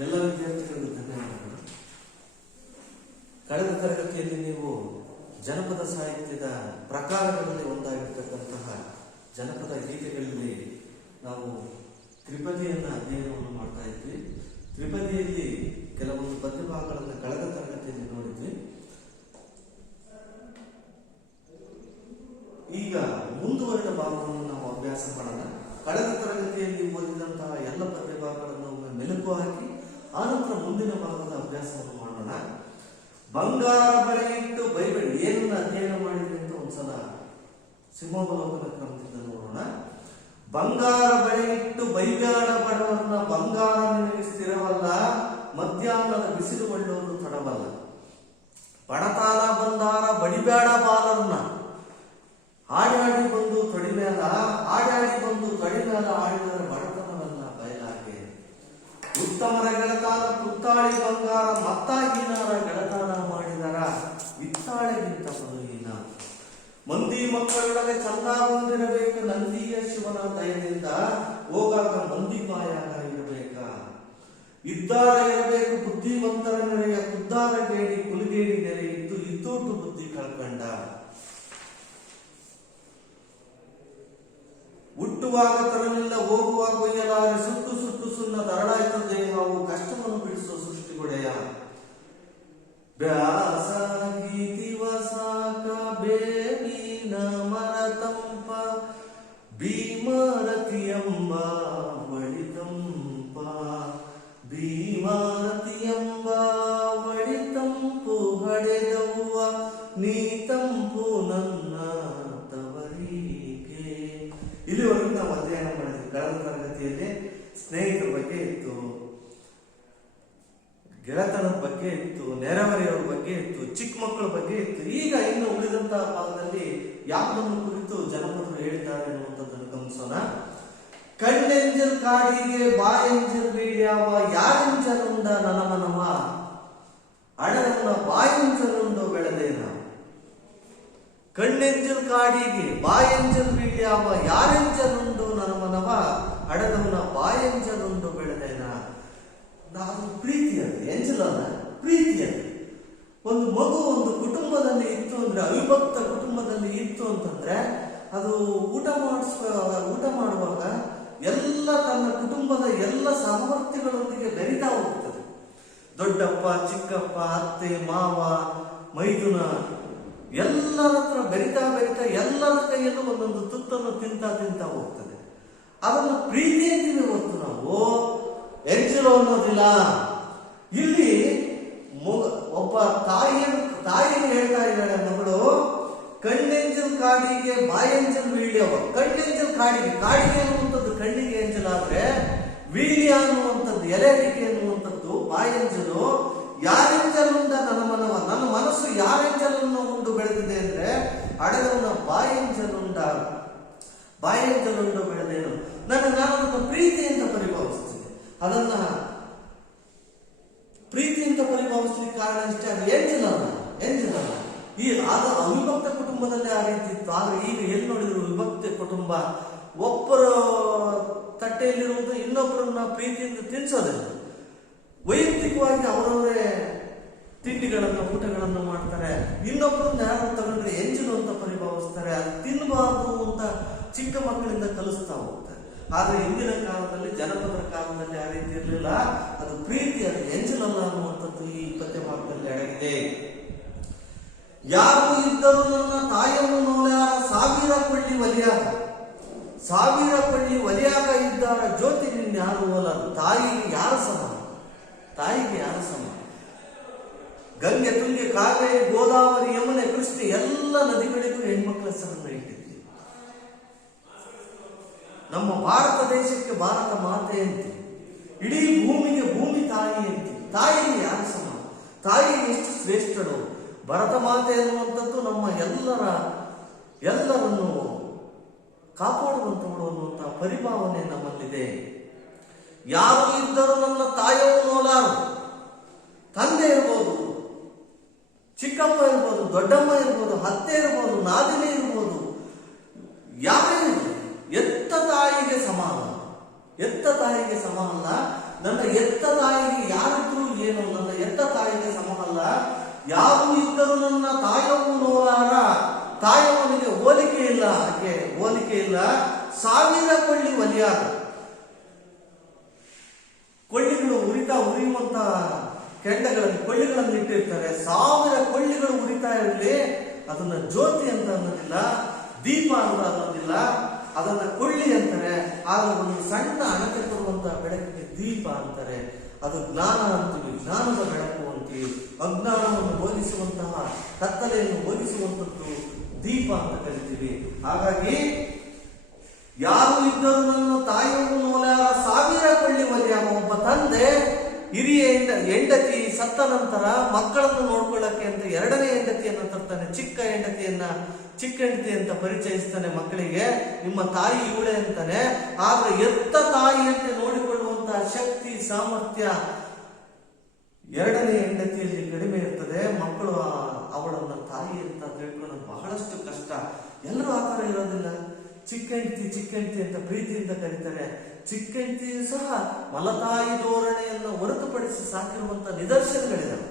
ಎಲ್ಲ ವಿದ್ಯಾರ್ಥಿಗಳಿಗೂ ಧನ್ಯವಾದಗಳು. ಕಳೆದ ತರಗತಿಯಲ್ಲಿ ನೀವು ಜನಪದ ಸಾಹಿತ್ಯದ ಪ್ರಕಾರಗಳಲ್ಲಿ ಒಂದಾಗಿರ್ತಕ್ಕಂತಹ ಜನಪದ ಗೀತೆಗಳಲ್ಲಿ ನಾವು ತ್ರಿಪದಿಯನ್ನು ಅಧ್ಯಯನವನ್ನು ಮಾಡ್ತಾ ಇದ್ವಿ. ತ್ರಿಪದಿಯಲ್ಲಿ ಕೆಲವೊಂದು ಪದ್ಯಭಾಗಗಳನ್ನು ಕಳೆದ ತರಗತಿಯಲ್ಲಿ ನೋಡಿದ್ವಿ. ಈಗ ಮುಂದುವರಿದ ಭಾಗವನ್ನು ನಾವು ಅಭ್ಯಾಸ ಮಾಡೋಣ. ಕಳೆದ ತರಗತಿಯಲ್ಲಿ ಓದಿದಂತಹ ಎಲ್ಲ ಪದ್ಯಭಾಗಗಳನ್ನು ಮೆಲುಕು ಹಾಕಿ ಆನಂತರ ಮುಂದಿನ ಭಾಗದ ಅಭ್ಯಾಸವನ್ನು ಮಾಡೋಣ. ಬಂಗಾರ ಬಳೆ ಇಟ್ಟು ಬೈಬೇಡಿ, ಏನನ್ನ ಅಧ್ಯಯನ ಮಾಡಿದ್ರಿ ಅಂತ ಒಂದ್ಸಲ ಸಿಂಹಾವಲೋಕನ ಕ್ರಮದಿಂದ ನೋಡೋಣ. ಬಂಗಾರ ಬಳೆ ಇಟ್ಟು ಬೈಗಾಡ ಬಡವರನ್ನ, ಬಂಗಾರ ನಿನಗೆ ಸ್ಥಿರವಲ್ಲ, ಮಧ್ಯಾಹ್ನದ ಬಿಸಿಲು ಒಳ್ಳುವುದು ತಡವಲ್ಲ. ಪಡತಾಲ ಬಂದಾರ ಬಡಿಬೇಡ ಬಾಲರನ್ನ, ಆಡಾಡಿ ಬಂದು ತೊಡಿಮೇಲ, ಆಡಾಡಿ ಬಂದು ತೊಡಿಮೇಲ ಆಡಿದರೆ ಬಡತನವಲ್ಲ ಬಯಲಾಗೆ. ಉತ್ತಮರ ಗೆಳತಾನ ಪುತ್ತಾಳಿ ಬಂಗಾರ, ಮತ್ತಾಗಿನಾರ ಗೆಳತಾನ ಮಾಡಿದರ ವಿತ್ತಾಳೆಗಿಂತ ಬದುಕಿನ. ಮಂದಿ ಮಕ್ಕಳೊಳಗೆ ಚಂದ ಹೊಂದಿರಬೇಕು, ನಂದಿಯ ಶಿವನ ದಯದಿಂದ ಹೋಗಾಗ ಮಂದಿ ಬಾಯಾಗ ಇರಬೇಕ. ಇದ್ದಾರ ಇರಬೇಕು ಬುದ್ಧಿವಂತರ ನೆರೆಯ, ಕುದ್ದಾರ ಗೇಡಿ ಕುಲಗೇಡಿ ನೆರೆ ಇದ್ದು ಇದ್ದೋಟು ಬುದ್ಧಿ ಕಳ್ಕಂಡ. ಹುಟ್ಟುವಾಗ ತರಲಿಲ್ಲ ಹೋಗುವಾಗ ಒಯ್ಯಲಾರೆ, ಸುಟ್ಟು ಸುಟ್ಟು ಸುಣ್ಣ ದರಳಾಯ್ತು ದೇಹವು, ಕಷ್ಟವನ್ನು ಬಿಡಿಸುವ ಸೃಷ್ಟಿಗೊಡೆಯ. ಬ್ಯಾಸಗಿ ದಿವಸಾಕ ಬೇವಿನ ಮರತಂಪ, ಭೀಮರತಿಯಂಬ ಒಳಿತಂಪ, ಭೀಮರತಿಯಂಬ ಒಳಿತಂಪು ಹಡೆದವ್ವ, ನೀ ತಂಪು ನನ್ನ ತವರಿಗೆ. ಇಲ್ಲಿವರೆಗೂ ನಾವು ಅಧ್ಯಯನ ಮಾಡಿದ್ವಿ. ಕಳೆದ ತರಗತಿಯಲ್ಲಿ ಸ್ನೇಹಿತರ ಬಗ್ಗೆ ಇತ್ತು, ಗೆಳತನದ ಬಗ್ಗೆ ಇತ್ತು, ನೆರೆಹೊರೆಯವರ ಬಗ್ಗೆ ಇತ್ತು, ಚಿಕ್ಕ ಮಕ್ಕಳ ಬಗ್ಗೆ ಇತ್ತು. ಈಗ ಇನ್ನು ಉಳಿದಂತಹ ಭಾಗದಲ್ಲಿ ಯಾವುದನ್ನು ಕುರಿತು ಜನಪದರು ಹೇಳಿದ್ದಾರೆ ಅನ್ನುವಂಥದ್ದನ್ನು ಗಮನಿಸೋಣ. ಕಣ್ಣೆಂಜಲ್ ಕಾಡಿಗೆ ಬಾಯಂಜಲ್ ಬೀಳ್ಯಾವ, ಯಾರೆಂಜಲುಂಡ ನನಮನವ, ಅಡರವನ ಬಾಯಂಜಲುಂಡು ಬೆಳೆದೇನ. ಕಣ್ಣೆಂಜಲ್ ಕಾಡಿಗೆ ಬಾಯಂಜಲ್ ಬೀಳ್ಯಾವ, ಯಾರೆಂಜಲುಂಡು ನನಮನವ, ಅಡದವನ ಬಾಯಂಜಲುಂಡು ಬೆಳೆದೇನ. ಅದು ಪ್ರೀತಿ, ಅದು ಎಂಜಲಲ್ಲ, ಪ್ರೀತಿ. ಅದು ಒಂದು ಮಗು ಒಂದು ಕುಟುಂಬದಲ್ಲಿ ಇತ್ತು ಅಂದ್ರೆ, ಅವಿಭಕ್ತ ಕುಟುಂಬದಲ್ಲಿ ಇತ್ತು ಅಂತಂದ್ರೆ, ಅದು ಊಟ ಮಾಡುವಾಗ ಎಲ್ಲ ತನ್ನ ಕುಟುಂಬದ ಎಲ್ಲ ಸಹವರ್ತಿಗಳೊಂದಿಗೆ ಬೆರಿತಾ ಹೋಗ್ತದೆ. ದೊಡ್ಡಪ್ಪ, ಚಿಕ್ಕಪ್ಪ, ಅತ್ತೆ, ಮಾವ, ಮೈದುನ ಎಲ್ಲರ ಹತ್ರ ಬೆರಿತಾ ಎಲ್ಲರ ಕೈಯಲ್ಲೂ ಒಂದೊಂದು ತುತ್ತನ್ನು ತಿಂತಾ ಹೋಗ್ತದೆ. ಅದನ್ನು ಪ್ರೀತಿ ಅಂತೀವಿ ಹೊರತು ನಾವು ಎಂಜಲು ಅನ್ನೋದಿಲ್ಲ. ಇಲ್ಲಿ ಒಬ್ಬ ತಾಯಿ ಹೇಳ್ತಾ ಇದ್ದಾಳೆ, ಮಗಳು ಕಣ್ಣೆಂಜಲ್ ಕಾಡಿಗೆ ಬಾಯಂಜಲ್ ವೀಳ್ಯವ. ಕಣ್ಣೆಂಜಲ್ ಕಾಡಿಗೆ ಅನ್ನುವಂಥದ್ದು ಕಣ್ಣಿಗೆ ಎಂಜಲಾದ್ರೆ, ವೀಳ್ಯ ಅನ್ನುವಂಥದ್ದು ಎಲೆ ಅಡಿಕೆ ಅನ್ನುವಂಥದ್ದು ಬಾಯಂಜಲು. ಯಾರೆಂಜಲುಂಡ ನನ್ನ ಮನವ, ನನ್ನ ಮನಸ್ಸು ಯಾರೆಂಜಲನ್ನು ಉಂಡು ಬೆಳೆದಿದೆ ಅಂದ್ರೆ, ಅಡೆದವನ ಬಾಯಂಜಲುಂಡು ಬೆಳೆದೇನು. ನಾನು ಪ್ರೀತಿ ಅಂತ ಪರಿಭಾವಿಸ್ತೀನಿ. ಅದನ್ನ ಪ್ರೀತಿ ಅಂತ ಪರಿಭಾವಿಸ್ಲಿಕ್ಕೆ ಕಾರಣ ಇಷ್ಟೇ, ಅದು ಎಂಜಲಲ್ಲ. ಈ ಅದು ಅವಿಭಕ್ತ ಕುಟುಂಬದಲ್ಲಿ ಆ ರೀತಿ ಇತ್ತು. ಆದ್ರೆ ಈಗ ಎಲ್ಲಿ ನೋಡಿದ್ರು ವಿಭಕ್ತ ಕುಟುಂಬ, ಒಬ್ಬರ ತಟ್ಟೆಯಲ್ಲಿರುವುದು ಇನ್ನೊಬ್ಬರನ್ನ ಪ್ರೀತಿಯಿಂದ ತಿನ್ಸೋದಿಲ್ಲ. ವೈಯಕ್ತಿಕವಾಗಿ ಅವರವರೇ ಊಟಗಳನ್ನು ಮಾಡ್ತಾರೆ. ಇನ್ನೊಬ್ಬರನ್ನ ಯಾರು ತಗೊಂಡ್ರೆ ಎಂಜಲು ಅಂತ ಪರಿಭಾವಿಸ್ತಾರೆ. ಅದು ತಿನ್ನಬಾರದು ಅಂತ ಚಿಕ್ಕ ಮಕ್ಕಳಿಂದ ಕಲಿಸ್ತಾ ಹೋಗ್ತಾರೆ. ಆದ್ರೆ ಹಿಂದಿನ ಕಾಲದಲ್ಲಿ, ಜನಪದರ ಕಾಲದಲ್ಲಿ ಆ ರೀತಿ ಇರಲಿಲ್ಲ. ಅದು ಪ್ರೀತಿ, ಅದು ಎಂಜಲಲ್ಲ ಅನ್ನುವಂಥದ್ದು ಈ ಪದ್ಯಭಾಗದಲ್ಲಿ ಅಡಗಿದೆ. ಯಾರು ಇದ್ದರೂ ನನ್ನ ತಾಯಿಯನ್ನು ನೋಡ್ಯಾರ, ಸಾವಿರ ಕೊಳ್ಳಿ ಒಲಿಯಾಗ ಇದ್ದಾರ, ಜ್ಯೋತಿ ನಿನ್ಯಾರು ಹೋಲರು. ತಾಯಿಗೆ ಯಾರು ಸಮಾನ? ಗಂಗೆ, ತುಂಗೆ, ಕಾವೇರಿ, ಗೋದಾವರಿ, ಯಮುನೆ, ಕೃಷ್ಣೆ ಎಲ್ಲ ನದಿಗಳಿಗೂ ಹೆಣ್ಮಕ್ಳ ಹೆಸರನ್ನು ಇಟ್ಟಿದ್ವಿ. ನಮ್ಮ ಭಾರತ ದೇಶಕ್ಕೆ ಭಾರತ ಮಾತೆ ಅಂತೀವಿ. ಇಡೀ ಭೂಮಿಗೆ ಭೂಮಿ ತಾಯಿ ಅಂತೀವಿ. ತಾಯಿಗೆ ಯಾರು ಸಮಾನ? ತಾಯಿ ಎಷ್ಟು ಶ್ರೇಷ್ಠಳು. ಭರತ ಮಾತೆ ಅನ್ನುವಂಥದ್ದು ನಮ್ಮ ಎಲ್ಲರನ್ನು ಕಾಪಾಡುವಂಥವಳು ಅನ್ನುವಂತಹ ಪರಿಭಾವನೆ ನಮ್ಮಲ್ಲಿದೆ. ಯಾರು ಇದ್ದರೂ ನನ್ನ ತಾಯಿಯನ್ನು ನೋಲಾರು. ತಂದೆ ಇರ್ಬೋದು, ಚಿಕ್ಕಪ್ಪ ಇರ್ಬೋದು, ದೊಡ್ಡಮ್ಮ ಇರ್ಬೋದು, ಅತ್ತೆ ಇರ್ಬೋದು, ನಾದಿನಿ ಇರ್ಬೋದು, ಯಾರೇ ಎತ್ತ ತಾಯಿಗೆ ಸಮಾನ. ನನ್ನ ಎತ್ತ ತಾಯಿಗೆ ಯಾರಿದ್ರು ಏನು, ನನ್ನ ಎತ್ತ ತಾಯಿಗೆ ಸಮವಲ್ಲ. ಯಾರು ಇದ್ದರೂ ನನ್ನ ತಾಯವು ನೋಲಾರ, ತಾಯವನಿಗೆ ಹೋಲಿಕೆ ಇಲ್ಲ, ಆಕೆ ಹೋಲಿಕೆ ಇಲ್ಲ. 1000 ಕೊಳ್ಳಿ ಒಲಿಯಾದ, ಕೊಳ್ಳಿಗಳು ಉರಿಯುವಂತ ಕೆಂಡಗಳಲ್ಲಿ ಕೊಳ್ಳಿಗಳನ್ನು ಇಟ್ಟಿರ್ತಾರೆ. 1000 ಕೊಳ್ಳಿಗಳು ಉರಿತಾ ಇರಲಿ, ಅದನ್ನ ಜ್ಯೋತಿ ಅಂತ ಅನ್ನೋದಿಲ್ಲ, ದೀಪ ಅಂತ ಅನ್ನೋದಿಲ್ಲ, ಅದನ್ನ ಕೊಳ್ಳಿ ಅಂತಾರೆ. ಆಗ ಒಂದು ಸಣ್ಣ ಅಣತೆ ಕೊಡುವಂತಹ ಬೆಳಕಿಗೆ ದೀಪ ಅಂತಾರೆ. ಅದು ಜ್ಞಾನ ಅಂತೀವಿ, ಜ್ಞಾನದ ಬೆಳಕು ಅಂತೀವಿ. ಅಜ್ಞಾನವನ್ನು ಹೋಲಿಸುವಂತಹ, ಕತ್ತಲೆಯನ್ನು ಹೋಲಿಸುವಂಥದ್ದು ದೀಪ ಅಂತ ಕರಿತೀವಿ. ಹಾಗಾಗಿ ಯಾರು ಇದ್ದರೂ ನನ್ನ ತಾಯಿಯನ್ನು ನೋಲಾರ 1000 ಕೊಳ್ಳಿ ಒಲಿಯಾಗ. ಒಬ್ಬ ತಂದೆ ಹಿರಿಯ ಹೆಂಡತಿ ಸತ್ತ ನಂತರ ಮಕ್ಕಳನ್ನು ನೋಡ್ಕೊಳ್ಳಕ್ಕೆ ಅಂತ 2ನೇ ಹೆಂಡತಿಯನ್ನು ತರ್ತಾನೆ. ಚಿಕ್ಕ ಹೆಂಡತಿ ಅಂತ ಪರಿಚಯಿಸ್ತಾನೆ ಮಕ್ಕಳಿಗೆ. ನಿಮ್ಮ ತಾಯಿ ಇವಳೆ ಅಂತಾನೆ. ಆದ್ರೆ ಎತ್ತ ತಾಯಿಯಂತೆ ನೋಡಿಕೊಳ್ಳುವಂತಹ ಶಕ್ತಿ, ಸಾಮರ್ಥ್ಯ 2ನೇ ಹೆಂಡತಿಯಲ್ಲಿ ಕಡಿಮೆ ಇರ್ತದೆ. ಮಕ್ಕಳು ಅವಳನ್ನ ತಾಯಿ ಅಂತ ತಿಳ್ಕೊಳ್ಳೋದು ಬಹಳಷ್ಟು ಕಷ್ಟ. ಎಲ್ಲರೂ ಆ ಥರ ಇರೋದಿಲ್ಲ. ಚಿಕ್ಕ ಹೆಂಡತಿ ಅಂತ ಪ್ರೀತಿಯಿಂದ ಕರೀತಾರೆ. ಚಿಕ್ಕ ಹೆಂಡತಿಯು ಸಹ ಮಲತಾಯಿ ಧೋರಣೆಯನ್ನು ಹೊರತುಪಡಿಸಿ ಸಾಕಿರುವಂತ ನಿದರ್ಶನಗಳಿದಾವೆ.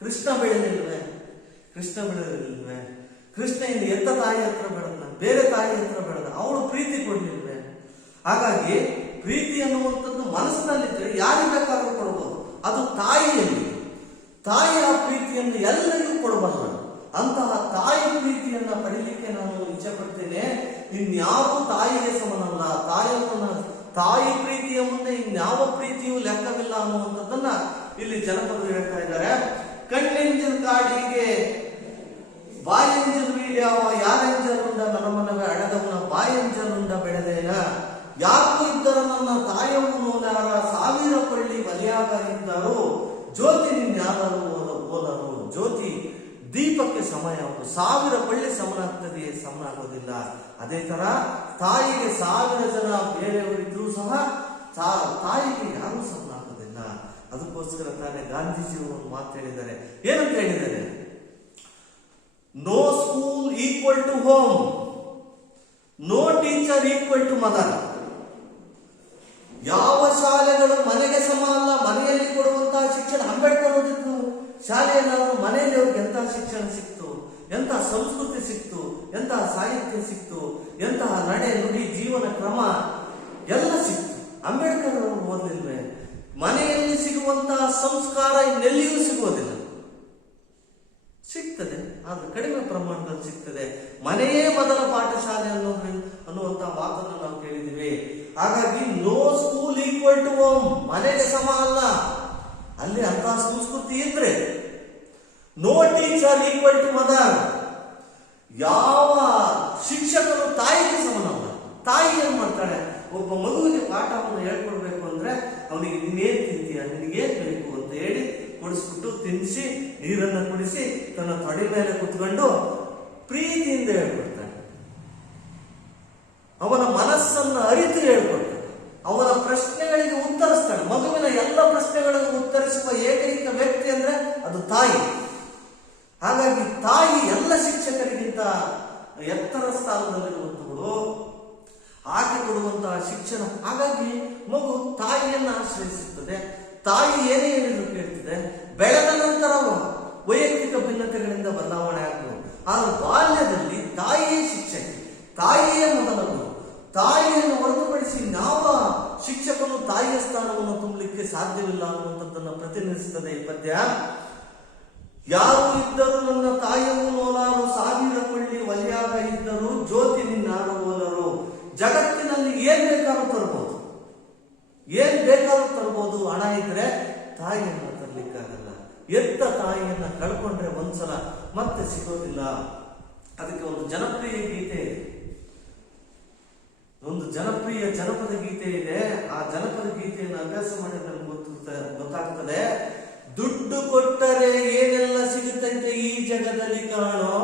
ಕೃಷ್ಣ ಬೆಳೆದಿಲ್ವೇ? ಕೃಷ್ಣ ಇನ್ನು ಎತ್ತ ತಾಯಿ ಹತ್ರ ಬೆಳೆದ, ಬೇರೆ ತಾಯಿ ಹತ್ರ ಬೆಳೆದ, ಅವಳು ಪ್ರೀತಿ ಕೊಡ್ಲಿಲ್ವೇ? ಹಾಗಾಗಿ ಪ್ರೀತಿ ಅನ್ನುವಂಥದ್ದು ಮನಸ್ಸಿನಲ್ಲಿದ್ರೆ ಯಾರಿಗೆ ಬೇಕಾದ್ರೂ ಕೊಡಬಹುದು. ಅದು ತಾಯಿಯಲ್ಲಿ, ತಾಯಿಯ ಪ್ರೀತಿಯನ್ನು ಎಲ್ಲರಿಗೂ ಕೊಡಬಲ್ಲ. ಅಂತಹ ತಾಯಿ ಪ್ರೀತಿಯನ್ನ ಪಡೀಲಿಕ್ಕೆ ನಾನು ಇಚ್ಛೆ ಪಡ್ತೇನೆ. ಇನ್ಯಾವ ತಾಯಿಗೆ ಸಮನಲ್ಲ. ತಾಯಿ ಪ್ರೀತಿಯ ಮುಂದೆ ಇನ್ಯಾವ ಪ್ರೀತಿಯೂ ಲೆಕ್ಕವಿಲ್ಲ ಅನ್ನುವಂಥದ್ದನ್ನ ಇಲ್ಲಿ ಜನಪದರು ಹೇಳ್ತಾ ಇದ್ದಾರೆ. ಕಣ್ಣೆಂಜಲ್ ಕಾಡಿಗೆ ಬಾಯಂಜಲ್ ವೀಳ್ಯಾವ, ಯಾರೆಂಜಲುಂಡ ನರಮನವೇ ಅಡದವನ ಬಾಯಂಜಲುಂಡ ಬೆಳೆದೇನ. ಯಾರು ಇದ್ದರೂ ನನ್ನ ತಾಯವು ನೋಲಾರ 1000 ಕೊಳ್ಳಿ ಒಲಿಯಾಗ ಇದ್ದರು. ಜ್ಯೋತಿ ನಿನ್ಯಾದರೂ ಓದರು. ಜ್ಯೋತಿ ದೀಪಕ್ಕೆ ಸಮಯ, 1000 ಕೊಳ್ಳಿ ಸಮನಾಗ್ತದೆಯೇ? ಸಮನಾಗೋದಿಲ್ಲ. ಅದೇ ತರ ತಾಯಿಗೆ 1000 ಜನ ಬೇರೆಯವರಿದ್ರೂ ಸಹ ತಾಯಿಗೆ ಯಾರೂ ಸಮನಾಗೋದಿಲ್ಲ. ಅದಕ್ಕೋಸ್ಕರ ತಾನೇ ಗಾಂಧೀಜಿಯವರು ಒಂದು ಮಾತು ಹೇಳಿದ್ದಾರೆ. ಏನಂತ ಹೇಳಿದ್ದಾರೆ? No school equal to home, no teacher equal to mother. ಯಾವ ಶಾಲೆಗಳು ಮನೆಗೆ ಸಮ ಅಲ್ಲ. ಮನೆಯಲ್ಲಿ ಕೊಡುವಂತಹ ಶಿಕ್ಷಣ, ಅಂಬೇಡ್ಕರ್ ಓದಿದ್ದು ಶಾಲೆಯಲ್ಲಾದ್ರೂ ಮನೆಯಲ್ಲಿ ಅವ್ರಿಗೆ ಎಂತಹ ಶಿಕ್ಷಣ ಸಿಕ್ತು, ಎಂತಹ ಸಂಸ್ಕೃತಿ ಸಿಕ್ತು, ಎಂತಹ ಸಾಹಿತ್ಯ ಸಿಕ್ತು, ಎಂತಹ ನಡೆ ನುಡಿ ಜೀವನ ಕ್ರಮ ಎಲ್ಲ ಸಿಕ್ತು. ಅಂಬೇಡ್ಕರ್ ಅವರು ಓದಲಿಲ್ವೇ? ಮನೆಯಲ್ಲಿ ಸಿಗುವಂತಹ ಸಂಸ್ಕಾರ ಇನ್ನೆಲ್ಲಿಯೂ ಸಿಗುವುದಿಲ್ಲ. ಸಿಗ್ತದೆ, ಆದ್ರೆ ಕಡಿಮೆ ಪ್ರಮಾಣದಲ್ಲಿ ಸಿಗ್ತದೆ. ಮನೆಯೇ ಮೊದಲ ಪಾಠಶಾಲೆ ಅನ್ನುವಂತಹ ಮಾತನ್ನು ನಾವು ಕೇಳಿದ್ದೀವಿ. ಹಾಗಾಗಿ no school equal to home, ಮನೆಗೆ ಸಮ ಅಲ್ಲ. ಅಲ್ಲಿ ಅಂತಹ ಸಂಸ್ಕೃತಿ ಇದ್ರೆ no teacher equal to mother. ಯಾವ ಶಿಕ್ಷಕರು ತಾಯಿಗೆ ಸಮನಲ್ಲ. ತಾಯಿ ಏನ್ ಮಾಡ್ತಾಳೆ? ಒಬ್ಬ ಮಗುವಿಗೆ ಪಾಠವನ್ನು ಹೇಳ್ಕೊಡ್ಬೇಕು ಅಂದ್ರೆ ಅವನಿಗೆ ನೀನೇನ್ ತಿಂತೀಯ, ನಿನಗೇನ್ ಬೇಕು ಅಂತ ಹೇಳಿ ಕೊಡಿಸ್ಬಿಟ್ಟು ತಿನ್ನಿಸಿ ನೀರನ್ನು ಕುಡಿಸಿ ತನ್ನ ತೊಡೆ ಮೇಲೆ ಕುತ್ಕೊಂಡು ಪ್ರೀತಿಯಿಂದ ಹೇಳ್ಕೊಡ್ತಾನೆ. ಅವನ ಮನಸ್ಸನ್ನು ಅರಿತು ಹೇಳ್ಕೊಡ್ತಾನೆ. ಅವನ ಪ್ರಶ್ನೆಗಳಿಗೆ ಉತ್ತರಿಸ್ತಾನೆ. ಮಗುವಿನ ಎಲ್ಲ ಪ್ರಶ್ನೆಗಳಿಗೂ ಉತ್ತರಿಸುವ ಏಕೈಕ ವ್ಯಕ್ತಿ ಅಂದ್ರೆ ಅದು ತಾಯಿ. ಹಾಗಾಗಿ ತಾಯಿ ಎಲ್ಲ ಶಿಕ್ಷಕರಿಗಿಂತ ಎತ್ತರ ಸ್ಥಾನದಲ್ಲಿರುವಂತವಳು. ಆಕೆ ಕೊಡುವಂತಹ ಶಿಕ್ಷಣ. ಹಾಗಾಗಿ ಮಗು ತಾಯಿಯನ್ನು ಆಶ್ರಯಿಸುತ್ತದೆ. ತಾಯಿ ಏನೇ ಹೇಳಿದ್ರು ಕೇಳ್ತಿದೆ. ಬೆಳೆದ ನಂತರ ವೈಯಕ್ತಿಕ ಭಿನ್ನತೆಗಳಿಂದ ಬದಲಾವಣೆ ಆಗಬಹುದು. ಆದ್ರೆ ಬಾಲ್ಯದಲ್ಲಿ ತಾಯಿಯೇ ಶಿಕ್ಷಕಿ, ತಾಯಿಯೇ ಮೊದಲದು. ತಾಯಿಯನ್ನು ಹೊರತುಪಡಿಸಿ ಯಾವ ಶಿಕ್ಷಕನು ತಾಯಿಯ ಸ್ಥಾನವನ್ನು ತುಂಬಲಿಕ್ಕೆ ಸಾಧ್ಯವಿಲ್ಲ ಅನ್ನುವಂಥದ್ದನ್ನು ಪ್ರತಿನಿಧಿಸುತ್ತದೆ ಈ ಪದ್ಯ. ಯಾರು ಇದ್ದರೂ ನನ್ನ ತಾಯಿಯೂ ನೋಲಾರು, 1000 ಕೊಳ್ಳಿ ಒಲಿಯಾಗ ಇದ್ದರು, ಜ್ಯೋತಿ ನಿನ್ನಾರು ಓಲರು. ಜಗತ್ತಿನಲ್ಲಿ ಏನ್ ಬೇಕಾದ್ರೂ ತರಬಹುದು. ಹಣ ಇದ್ರೆ ತಾಯಿಯನ್ನು ತರಲಿಕ್ಕಾಗಲ್ಲ. ಎತ್ತ ತಾಯಿಯನ್ನ ಕಳ್ಕೊಂಡ್ರೆ ಒಂದ್ಸಲ ಮತ್ತೆ ಸಿಗೋದಿಲ್ಲ. ಅದಕ್ಕೆ ಒಂದು ಜನಪ್ರಿಯ ಗೀತೆ ಇದೆ, ಒಂದು ಜನಪ್ರಿಯ ಜನಪದ ಗೀತೆ ಇದೆ. ಆ ಜನಪದ ಗೀತೆಯನ್ನು ಅಭ್ಯಾಸ ಮಾಡಿದ್ರೆ ಗೊತ್ತಾಗ್ತದೆ. ದುಡ್ಡು ಕೊಟ್ಟರೆ ಏನೆಲ್ಲ ಸಿಗುತ್ತೈತೆ ಈ ಜಗದಲ್ಲಿ ಕಾಣೋ,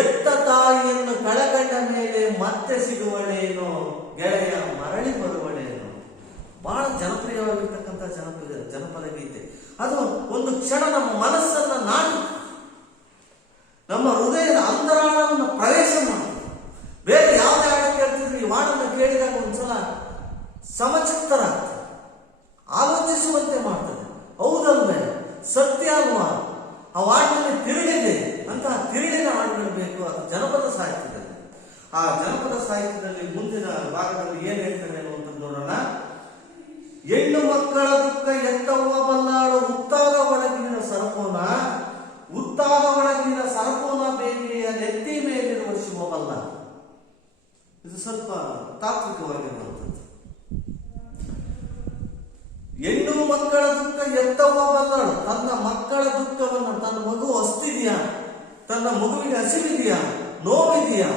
ಎತ್ತ ತಾಯಿಯನ್ನು ಕಳಕಂಡ ಮೇಲೆ ಮತ್ತೆ ಸಿಗುವಳೇನೋ, ಗೆಳೆಯ ಮರಳಿ ಬರುವಳೇನೋ. ಬಹಳ ಜನಪ್ರಿಯವಾಗಿರ್ತಕ್ಕಂಥ ಜನಪದ ಗೀತೆ. ಅದು ಒಂದು ಕ್ಷಣ ನಮ್ಮ ಮನಸ್ಸನ್ನ ನಾಟಿ, ನಮ್ಮ ಹೃದಯದ ಅಂತರಾಳವನ್ನು ಪ್ರವೇಶ ಮಾಡಿ. ಬೇರೆ ಯಾವುದೇ ಹಾಡು ಕೇಳ್ತಿದ್ರು ಈ ಹಾಡನ್ನು ಕೇಳಿದಾಗ ಒಂದ್ಸಲ ಸಮಚಿತ್ತರಾಗ್ತದೆ. ಹೆಣ್ಣು ಮಕ್ಕಳ ದುಃಖ ಎತ್ತವ್ವ ಬಲ್ಲಾಳು ಉತ್ತಾದ ಒಳಗಿನ ಸರಪೋನ, ಉತ್ತಾದ ಒಳಗಿನ ಸರಪೋನ ಬೇಗೆಯ ನೆತ್ತಿ ಮೇಲಿರುವ ಶಿವಬಲ್ಲ. ಇದು ಸ್ವಲ್ಪ ತಾತ್ವಿಕವಾಗಿರುವಂಥದ್ದು. ಹೆಣ್ಣು ಮಕ್ಕಳ ದುಃಖ ಎತ್ತವ್ವ ಬಲ್ಲಾಳು, ತನ್ನ ಮಕ್ಕಳ ದುಃಖವನ್ನು, ತನ್ನ ಮಗು ಹಸ್ತಿದೆಯಾ, ತನ್ನ ಮಗುವಿಗೆ ಹಸಿವಿದೆಯಾ, ನೋವಿದೆಯಾ,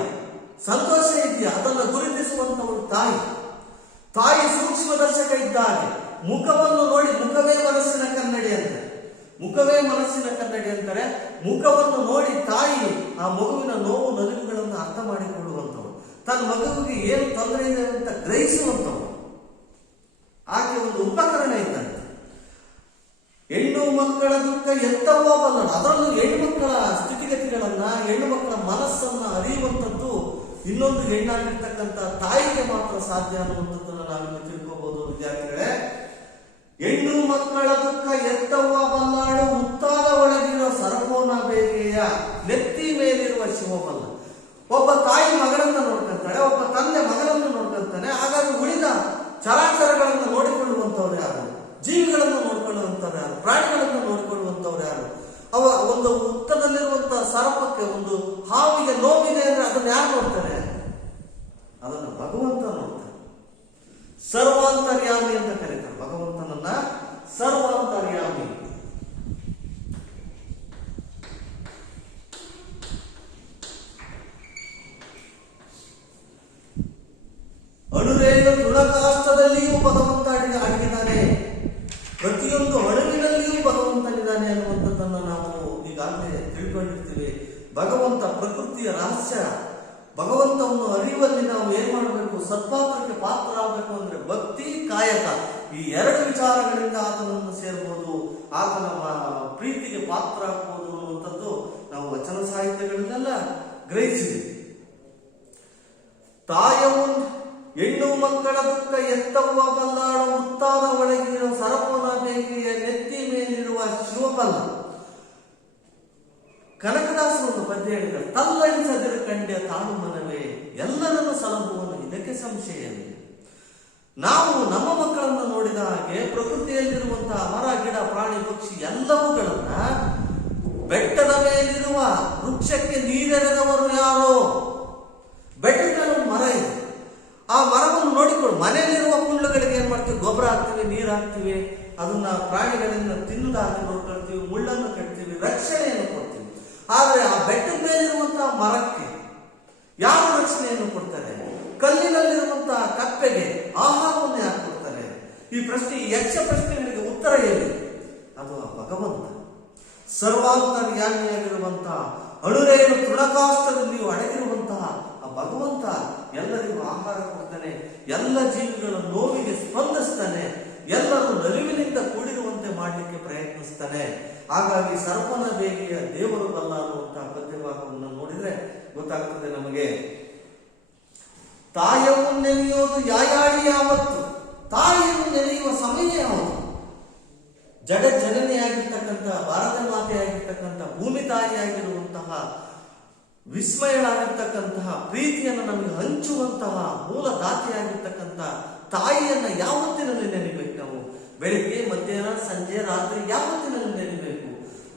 ಸಂತೋಷ ಇದೆಯಾ, ಅದನ್ನು ಗುರುತಿಸುವಂತವಳು ತಾಯಿ. ತಾಯಿ ಸೂಕ್ಷ್ಮದರ್ಶಕ ಇದ್ದಾಗೆ ಮುಖವನ್ನು ನೋಡಿ, ಮುಖವೇ ಮನಸ್ಸಿನ ಕನ್ನಡಿ ಅಂತಾರೆ. ಮುಖವೇ ಮನಸ್ಸಿನ ಕನ್ನಡಿ ಅಂತಾರೆ. ಮುಖವನ್ನು ನೋಡಿ ತಾಯಿ ಆ ಮಗುವಿನ ನೋವು ನಲಿವುಗಳನ್ನು ಅರ್ಥ ಮಾಡಿಕೊಳ್ಳುವಂಥವಳು, ತನ್ನ ಮಗುವಿಗೆ ಏನು ತೊಂದರೆ ಇದೆ ಅಂತ ಗ್ರಹಿಸುವಂಥವಳು. ಆಕೆ ಒಂದು ಉಪಕರಣ ಇದ್ದಂತೆ. ಹೆಣ್ಣು ಮಕ್ಕಳ ದುಃಖ ಎತ್ತವ್ವ ಬಲ್ಲಳು, ಅದರಲ್ಲೂ ಹೆಣ್ಣು ಮಕ್ಕಳ ಸ್ಥಿತಿಗತಿಗಳನ್ನ, ಹೆಣ್ಣು ಮಕ್ಕಳ ಮನಸ್ಸನ್ನ ಅರಿಯುವಂಥದ್ದು ಇನ್ನೊಂದು ಹೆಣ್ಣಾಗಿರ್ತಕ್ಕಂಥ ತಾಯಿಗೆ ಮಾತ್ರ ಸಾಧ್ಯ ಅನ್ನುವಂಥದ್ದನ್ನು ನಾವಿನ್ನು ತಿಳ್ಕೋಬಹುದು ವಿದ್ಯಾರ್ಥಿಗಳೇ. ಹೆಣ್ಣು ಮಕ್ಕಳ ದುಃಖ ಎತ್ತವ್ವ ಬಲ್ಲಾಳು ಉತ್ತಾದ ಒಳಗಿರೋ ಸರಪೋನ ಬೇಗೆಯ ನೆತ್ತಿ ಮೇಲಿರುವ ಶಿವಬಲ್ಲ. ಒಬ್ಬ ತಾಯಿ ಮಗಳನ್ನ ನೋಡ್ಕೊಂತಾಳೆ, ಒಬ್ಬ ತಂದೆ ಮಗನನ್ನು ನೋಡ್ಕೊಂತಾನೆ. ಹಾಗಾಗಿ ಉಳಿದ ಚರಾಚರಗಳನ್ನು ನೋಡಿಕೊಳ್ಳುವಂಥವ್ರು ಯಾರು? ಜೀವಿಗಳನ್ನು ನೋಡಿಕೊಳ್ಳುವಂಥವ್ರು ಯಾರು? ಪ್ರಾಣಿಗಳನ್ನು ನೋಡಿಕೊಳ್ಳುವಂಥವ್ರು ಯಾರು? ಅವ ಒಂದು ಹುತ್ತದಲ್ಲಿರುವಂತಹ ಸರ್ಪಕ್ಕೆ, ಒಂದು ಹಾವಿಗೆ ನೋವಿದೆ ಅಂದ್ರೆ ಅದನ್ನ ಯಾರು ನೋಡ್ತಾರೆ? ಅದನ್ನು ಭಗವಂತ ನೋಡ್ತಾನೆ. ಸರ್ವಾಂತರ್ಯಾಮಿ ಅಂತ ಕರೀತಾರೆ ಭಗವಂತನನ್ನ, ಸರ್ವಾಂತರ್ಯಾಮಿ. ಅಣುರೇಣು ತೃಣಕಾಷ್ಟದಲ್ಲಿಯೂ ಭಗವಂತ ಅಡಗಿದ್ದಾನೆ, ಪ್ರತಿಯೊಂದು ಅಣುವಿನಲ್ಲಿಯೂ ಭಗವಂತನಿದ್ದಾನೆ ಅನ್ನುವಂಥದ್ದನ್ನು ನಾವು ಈಗಾಗಲೇ ತಿಳ್ಕೊಂಡಿರ್ತೀವಿ. ಭಗವಂತ ಪ್ರಕೃತಿಯ ರಹಸ್ಯ. ಭಗವಂತವನ್ನು ಅರಿಯುವಲ್ಲಿ ನಾವು ಏನ್ ಮಾಡಬೇಕು? ಸತ್ಪಾತ್ರಕ್ಕೆ ಪಾತ್ರ ಆಗಬೇಕು ಅಂದ್ರೆ ಭಕ್ತಿ, ಕಾಯಕ, ಈ ಎರಡು ವಿಚಾರಗಳಿಂದ ಆತನನ್ನು ಸೇರ್ಬೋದು, ಆತನ ಪ್ರೀತಿಗೆ ಪಾತ್ರ ಆಗ್ಬೋದು ಅನ್ನುವಂಥದ್ದು ನಾವು ವಚನ ಸಾಹಿತ್ಯಗಳನ್ನೆಲ್ಲ ಗ್ರಹಿಸಿದ್ದೀವಿ. ತಾಯವು ಹೆಣ್ಣು ಮಕ್ಕಳ ದುಃಖ ಎತ್ತವ್ವ ಬಲ್ಲಾಳು ಉತ್ತಾದ ಒಳಗಿರೋ ಸರಪೋನ ಬೇಗೆಯ ನೆತ್ತಿ ಮೇಲಿರುವ ಶಿವಬಲ್ಲ. ಕನಕದಾಸರು ಒಂದು ಪದ್ಯ ಹೇಳಿದ್ದಾರೆ, ತಲ್ಲಣಿಸದಿರು ಕಂಡ್ಯ ತಾಳು ಮನವೇ ಎಲ್ಲರನ್ನು ಸಲಹುವನು ಇದಕ್ಕೆ ಸಂಶಯವಿದೆ. ನಾವು ನಮ್ಮ ಮಕ್ಕಳನ್ನು ನೋಡಿದ ಹಾಗೆ ಪ್ರಕೃತಿಯಲ್ಲಿರುವಂತಹ ಮರ, ಗಿಡ, ಪ್ರಾಣಿ, ಪಕ್ಷಿ ಎಲ್ಲವುಗಳನ್ನ, ಬೆಟ್ಟದ ಮೇಲಿರುವ ವೃಕ್ಷಕ್ಕೆ ನೀರೆರೆದವರು ಯಾರೋ? ಬೆಟ್ಟದ ಮೇಲೆ ಒಂದು ಮರ ಇದೆ, ಆ ಮರವನ್ನು ನೋಡಿಕೊಂಡು ಮನೆಯಲ್ಲಿರುವ ಹುಲ್ಲುಗಳಿಗೆ ಏನ್ ಮಾಡ್ತೀವಿ? ಗೊಬ್ಬರ ಹಾಕ್ತಿವಿ, ನೀರು ಹಾಕ್ತಿವಿ, ಅದನ್ನ ಪ್ರಾಣಿಗಳಿಂದ ತಿನ್ನದಾಗ ನೋಡ್ಕೊಳ್ತೀವಿ, ಮುಳ್ಳನ್ನು ಕಟ್ತೀವಿ, ರಕ್ಷಣೆಯನ್ನು ಕೊಡ್ತೀವಿ. ಆದ್ರೆ ಆ ಬೆಟ್ಟದ ಮೇಲಿರುವಂತಹ ಮರಕ್ಕೆ ಯಾರು ರಕ್ಷಣೆಯನ್ನು ಕೊಡ್ತಾರೆ? ಕಲ್ಲಿನಲ್ಲಿರುವಂತಹ ಕಪ್ಪೆಗೆ ಆಹಾರವನ್ನು ಯಾರು ಕೊಡ್ತಾರೆ? ಈ ಪ್ರಶ್ನೆ, ಈ ಯಕ್ಷ ಪ್ರಶ್ನೆಗಳಿಗೆ ಉತ್ತರ ಏನು? ಅದು ಆ ಭಗವಂತ. ಸರ್ವಾಂತರ್ಯಾಮಿಯಾಗಿರುವಂತಹ, ಅಣುರೇಣು ತೃಣಕಾಷ್ಟದಲ್ಲಿಯೂ ಅಡಗಿರುವಂತಹ ಆ ಭಗವಂತ ಎಲ್ಲರಿಗೂ ಆಹಾರ ಕೊಡ್ತಾನೆ, ಎಲ್ಲ ಜೀವಿಗಳ ನೋವಿಗೆ ಸ್ಪಂದಿಸ್ತಾನೆ, ಎಲ್ಲರೂ ನಲಿವಿನಿಂದ ಕೂಡಿರುವಂತೆ ಮಾಡಲಿಕ್ಕೆ ಪ್ರಯತ್ನಿಸ್ತಾನೆ. ಹಾಗಾಗಿ ಸರ್ಪನ ಬೇಗೆಯ ದೇವರು ಬಲ್ಲ ಅನ್ನುವಂತಹ ಪದ್ಯಭಾಗವನ್ನು ನೋಡಿದ್ರೆ ಗೊತ್ತಾಗ್ತದೆ ನಮಗೆ. ತಾಯವನ್ನು ನೆನೆಯೋದು ಯಾಯಾಡಿ ಯಾವತ್ತು? ತಾಯಿಯನ್ನು ನೆನೆಯುವ ಸಮಯ ಯಾವುದು? ಜಗಜ್ಜನನಿಯಾಗಿರ್ತಕ್ಕಂಥ, ಭಾರತ ಮಾತೆಯಾಗಿರ್ತಕ್ಕಂಥ, ಭೂಮಿ ತಾಯಿಯಾಗಿರುವಂತಹ, ವಿಸ್ಮಯಳಾಗಿರ್ತಕ್ಕಂತಹ, ಪ್ರೀತಿಯನ್ನು ನಮಗೆ ಹಂಚುವಂತಹ ಮೂಲದಾತಿಯಾಗಿರ್ತಕ್ಕಂಥ ತಾಯಿಯನ್ನ ಯಾವತ್ತಿನಲ್ಲಿ ನೆನೆಬೇಕು ನಾವು? ಬೆಳಿಗ್ಗೆ, ಮಧ್ಯಾಹ್ನ, ಸಂಜೆ, ರಾತ್ರಿ ಯಾವತ್ತಿನಲ್ಲಿ ನೆನೆಬೇಕು?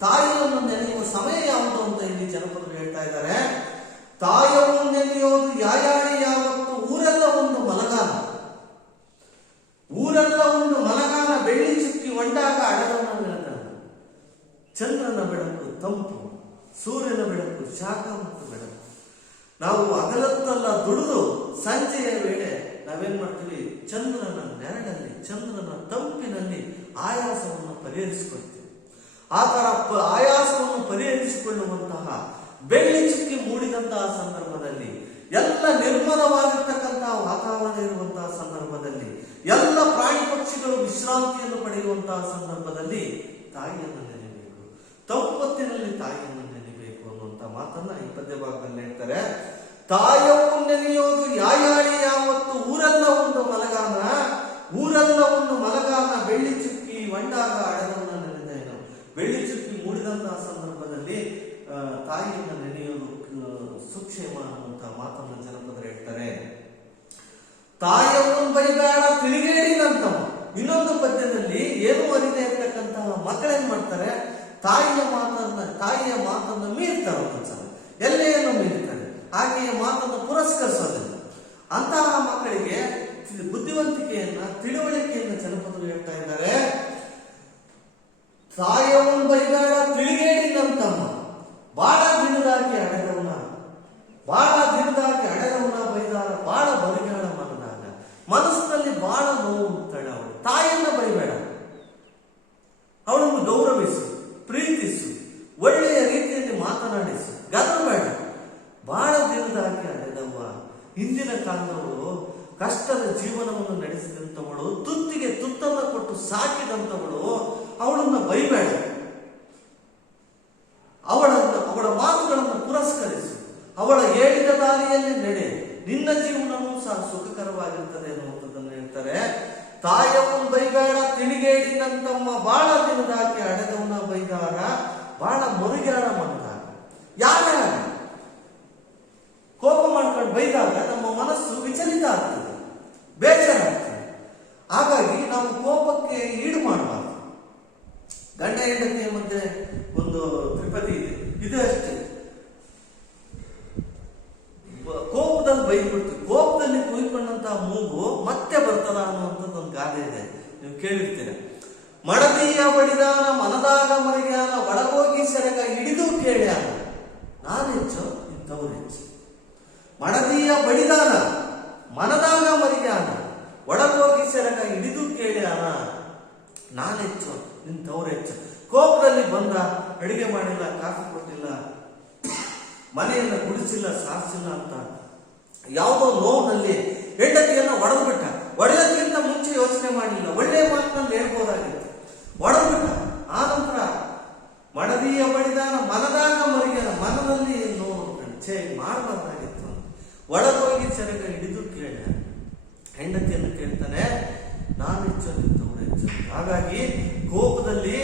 ತಾಯಿಯನ್ನು ನೆನೆಯುವ ಸಮಯ ಯಾವುದು ಅಂತ ಇಲ್ಲಿ ಜನಪದರು ಹೇಳ್ತಾ ಇದ್ದಾರೆ. ತಾಯವನ್ನು ನೆನೆಯೋದು ಯಾಯಾಡಿ ಯಾವತ್ತು? ಊರೆಲ್ಲ ಒಂದು ಮಲಗಾನ, ಊರೆಲ್ಲ ಒಂದು ಮಲಗಾನ, ಬೆಳ್ಳಿ ಚುಕ್ಕಿ ಒಂಡಾಗ ಅಡಗನ್ನ ಬೆಳಗಾನ. ಚಂದ್ರನ ಬೆಳಕು ತಂಪು, ಸೂರ್ಯನ ಬೆಳಕು ಶಾಖ ಮತ್ತು ಬೆಳಕು. ನಾವು ಹಗಲತ್ತೆಲ್ಲ ದುಡಿದು ಸಂಜೆಯ ವೇಳೆ ನಾವೇನ್ ಮಾಡ್ತೀವಿ? ಚಂದ್ರನ ನೆರಳಲ್ಲಿ, ಚಂದ್ರನ ತಂಪಿನಲ್ಲಿ ಆಯಾಸವನ್ನು ಪರಿಹರಿಸಿಕೊಳ್ತೀವಿ. ಆ ತರ ಆಯಾಸವನ್ನು ಪರಿಹರಿಸಿಕೊಳ್ಳುವಂತಹ ಬೆಳ್ಳಿ ಚುಕ್ಕಿ ಮೂಡಿದಂತಹ ಸಂದರ್ಭದಲ್ಲಿ, ಎಲ್ಲ ನಿರ್ಮಲವಾಗಿರ್ತಕ್ಕಂತಹ ವಾತಾವರಣ ಇರುವಂತಹ ಸಂದರ್ಭದಲ್ಲಿ, ಎಲ್ಲ ಪ್ರಾಣಿ ಪಕ್ಷಿಗಳು ವಿಶ್ರಾಂತಿಯನ್ನು ಪಡೆಯುವಂತಹ ಸಂದರ್ಭದಲ್ಲಿ ತಾಯಿಯನ್ನು ನೆನೆಯಬೇಕು, ತಂಪೊತ್ತಿನಲ್ಲಿ ತಾಯಿಯನ್ನು ನೆನೆಯಬೇಕು ಅನ್ನುವಂತಹ ಮಾತನ್ನ ಈ ಪದ್ಯ ಭಾಗದಲ್ಲಿ ಹೇಳ್ತಾರೆ. ತಾಯವು ನೆನೆಯೋದು ಯಾಯಾಡಿ ಯಾವತ್ತು? ಊರೆಲ್ಲ ಒಂದು ಮಲಗಾನ, ಊರೆಲ್ಲ ಒಂದು ಮಲಗಾನ, ಬೆಳ್ಳಿ ಚುಕ್ಕಿ ಒಂಡಾಗ ಅಡಗನ್ನ ನೆನೆದೇನು. ಬೆಳ್ಳಿ ಚುಕ್ಕಿ ಮೂಡಿದಂತಹ ಸಂದರ್ಭದಲ್ಲಿ ತಾಯಿಯನ್ನು ನೆನೆಯೋದು ಸುಕ್ಷೇಮ ಅನ್ನುವಂತಹ ಮಾತನ್ನು ಜನಪದರು ಹೇಳ್ತಾರೆ. ತಾಯವನ್ನು ಬೈಬೇಡ ತಿಳಿಗೇಡಿನಂತವ, ಇನ್ನೊಂದು ಪದ್ಯದಲ್ಲಿ ಏನು ಅರಿದೇ ಇರ್ತಕ್ಕಂತಹ ಮಕ್ಕಳೇನ್ ಮಾಡ್ತಾರೆ, ತಾಯಿಯ ಮಾತನ್ನ ಮೀರ್ತಾರೆ. ಒಂದೊಂದ್ಸಲ ಎಲ್ಲೆಯನ್ನು ಮೀರ್ತಾರೆ, ಆಕೆಯ ಮಾತನ್ನು ಪುರಸ್ಕರಿಸೋದಿಲ್ಲ. ಅಂತಹ ಮಕ್ಕಳಿಗೆ ಬುದ್ಧಿವಂತಿಕೆಯನ್ನ, ತಿಳುವಳಿಕೆಯನ್ನ ಜನಪದರು ಹೇಳ್ತಾ ಇದ್ದಾರೆ. ತಾಯವನ್ ಬೈದಾಡ ತಿಳಿಗೇಡಿನಂತಮ್ಮ, ಬಾಳ ದಿನದಾಗಿ ಅಡೆದವನ ಬೈದಾರ, ಬಾಳ ಬರಿಗಾಳ ಮನದಾಗ. ಮನಸ್ಸಿನಲ್ಲಿ ಬಾಳ ನೋವು ಉಂಟಾಳೆ ಅವಳು. ತಾಯಿಯನ್ನ ಬೈಬೇಡ, ಅವಳನ್ನು ಗೌರವಿಸು, ಪ್ರೀತಿಸು, ಒಳ್ಳೆಯ ರೀತಿಯಲ್ಲಿ ಮಾತನಾಡಿಸು, ಗದರಬೇಡ. ಬಹಳ ದಿನದಾಗಿ ಅಡೆದವ್ವ. ಹಿಂದಿನ ಕಾಲದವಳು ಕಷ್ಟದ ಜೀವನವನ್ನು ನಡೆಸಿದಂಥವಳು, ತುತ್ತಿಗೆ ತುತ್ತನ್ನು ಕೊಟ್ಟು ಸಾಕಿದಂಥವಳು. ಅವಳನ್ನ ಬೈಬೇಡ, ಅವಳ ಮಾತುಗಳನ್ನು ಪುರಸ್ಕರಿಸು, ಅವಳ ಹೇಳಿದ ದಾರಿಯಲ್ಲಿ ನಡೆ, ನಿನ್ನ ಜೀವನವೂ ಸಹ ಸುಖಕರವಾಗಿರ್ತದೆ ಅನ್ನುವಂಥದ್ದನ್ನು ಹೇಳ್ತಾರೆ. ತಾಯವನ್ ಬೈಬೇಡ ತಿಳಿಗೇಡಿನಂತಮ್ಮ, ಬಾಳ ದಿನದಾಗಿ ಅಡೆದವನ ಬೈದಾರ, ಬಾಳ ಮರುಗಾಳ ಮನದಾಗ. ಯಾರ ಕೋಪ ಮಾಡ್ಕೊಂಡು ಬೈದಾಗ ನಮ್ಮ ಮನಸ್ಸು ವಿಚಲಿತ ಆಗ್ತದೆ, ಬೇಸರ ಆಗ್ತದೆ. ಹಾಗಾಗಿ ನಾವು ಕೋಪಕ್ಕೆ ಈಡು ಮಾಡಬಾರ್ದು. ಗಂಡ ಹೆಂಡತಿಯ ಮಧ್ಯೆ ಒಂದು ತ್ರಿಪದಿ ಇದೆ, ಇದು ಅಷ್ಟೇ. ಕೋಪದಲ್ಲಿ ಬೈದ್ಬಿಡ್ತೀವಿ, ಕೋಪದಲ್ಲಿ ಕುಯ್ಕೊಂಡಂತಹ ಮೂಗು ಮತ್ತೆ ಬರ್ತದ ಅನ್ನುವಂಥದ್ದು ಒಂದು ಗಾದೆ ಇದೆ, ನೀವು ಕೇಳಿರ್ತೀರ. ಮಡದಿಯ ಬಡಿದಾನ ಮನದಾಗ ಮರಿಗ್ಯಾನ, ಒಳಗೋಗಿ ಸೆರಗ ಹಿಡಿದು ಕೇಳ್ಯಾನ, ನಾನೆಚ್ಚು ಇಂಥವ್ರು ಹೆಚ್ಚು. ಮಡದಿಯ ಬಡಿದಾನ ಮನದಾಗ ಮರಿಗ್ಯಾನ, ಒಳಗೋಗಿ ಸೆರಗ ಹಿಡಿದು ಕೇಳ್ಯಾನ, ನಾನೆಚ್ಚು ನಿಂತವ್ರು ಹೆಚ್ಚು. ಕೋಪದಲ್ಲಿ ಬಂದ, ಅಡಿಗೆ ಮಾಡಿಲ್ಲ, ಕಾಫಿ ಕೊಟ್ಟಿಲ್ಲ, ಮನೆಯನ್ನ ಗುಡಿಸಿಲ್ಲ, ಸಾರಿಸಿಲ್ಲ ಅಂತ ಯಾವುದೋ ನೋವಿನಲ್ಲಿ ಹೆಂಡತಿಯನ್ನ ಒಡೆದ್ಬಿಟ್ಟ. ಒಡೆಯೋದ್ಕಿಂತ ಮುಂಚೆ ಯೋಚನೆ ಮಾಡಲಿಲ್ಲ, ಒಳ್ಳೆಯ ಮಾತಿನಲ್ಲಿ ಹೇಳ್ಬೋದಾಗಿತ್ತು, ಒಡೆದ್ಬಿಟ್ಟ. ಆ ನಂತರ ಮಡದಿಯ ಬಡಿದಾನ ಮನದಾಗ ಮರಿಗ್ಯಾನ, ಮನದಲ್ಲಿ ನೋವು ಮಾಡಬಾರ್ದಾಗಿತ್ತು. ಒಳಗೋಗಿ ಸೆರಗ ಹಿಡಿದು ಕೇಳ, ಹೆಂಡತಿಯನ್ನು ಕೇಳ್ತಾನೆ, ನಾನು ಹೆಚ್ಚು ನಿಂತವ್ರು ಹೆಚ್ಚು. ಹಾಗಾಗಿ ಕೋಪದಲ್ಲಿ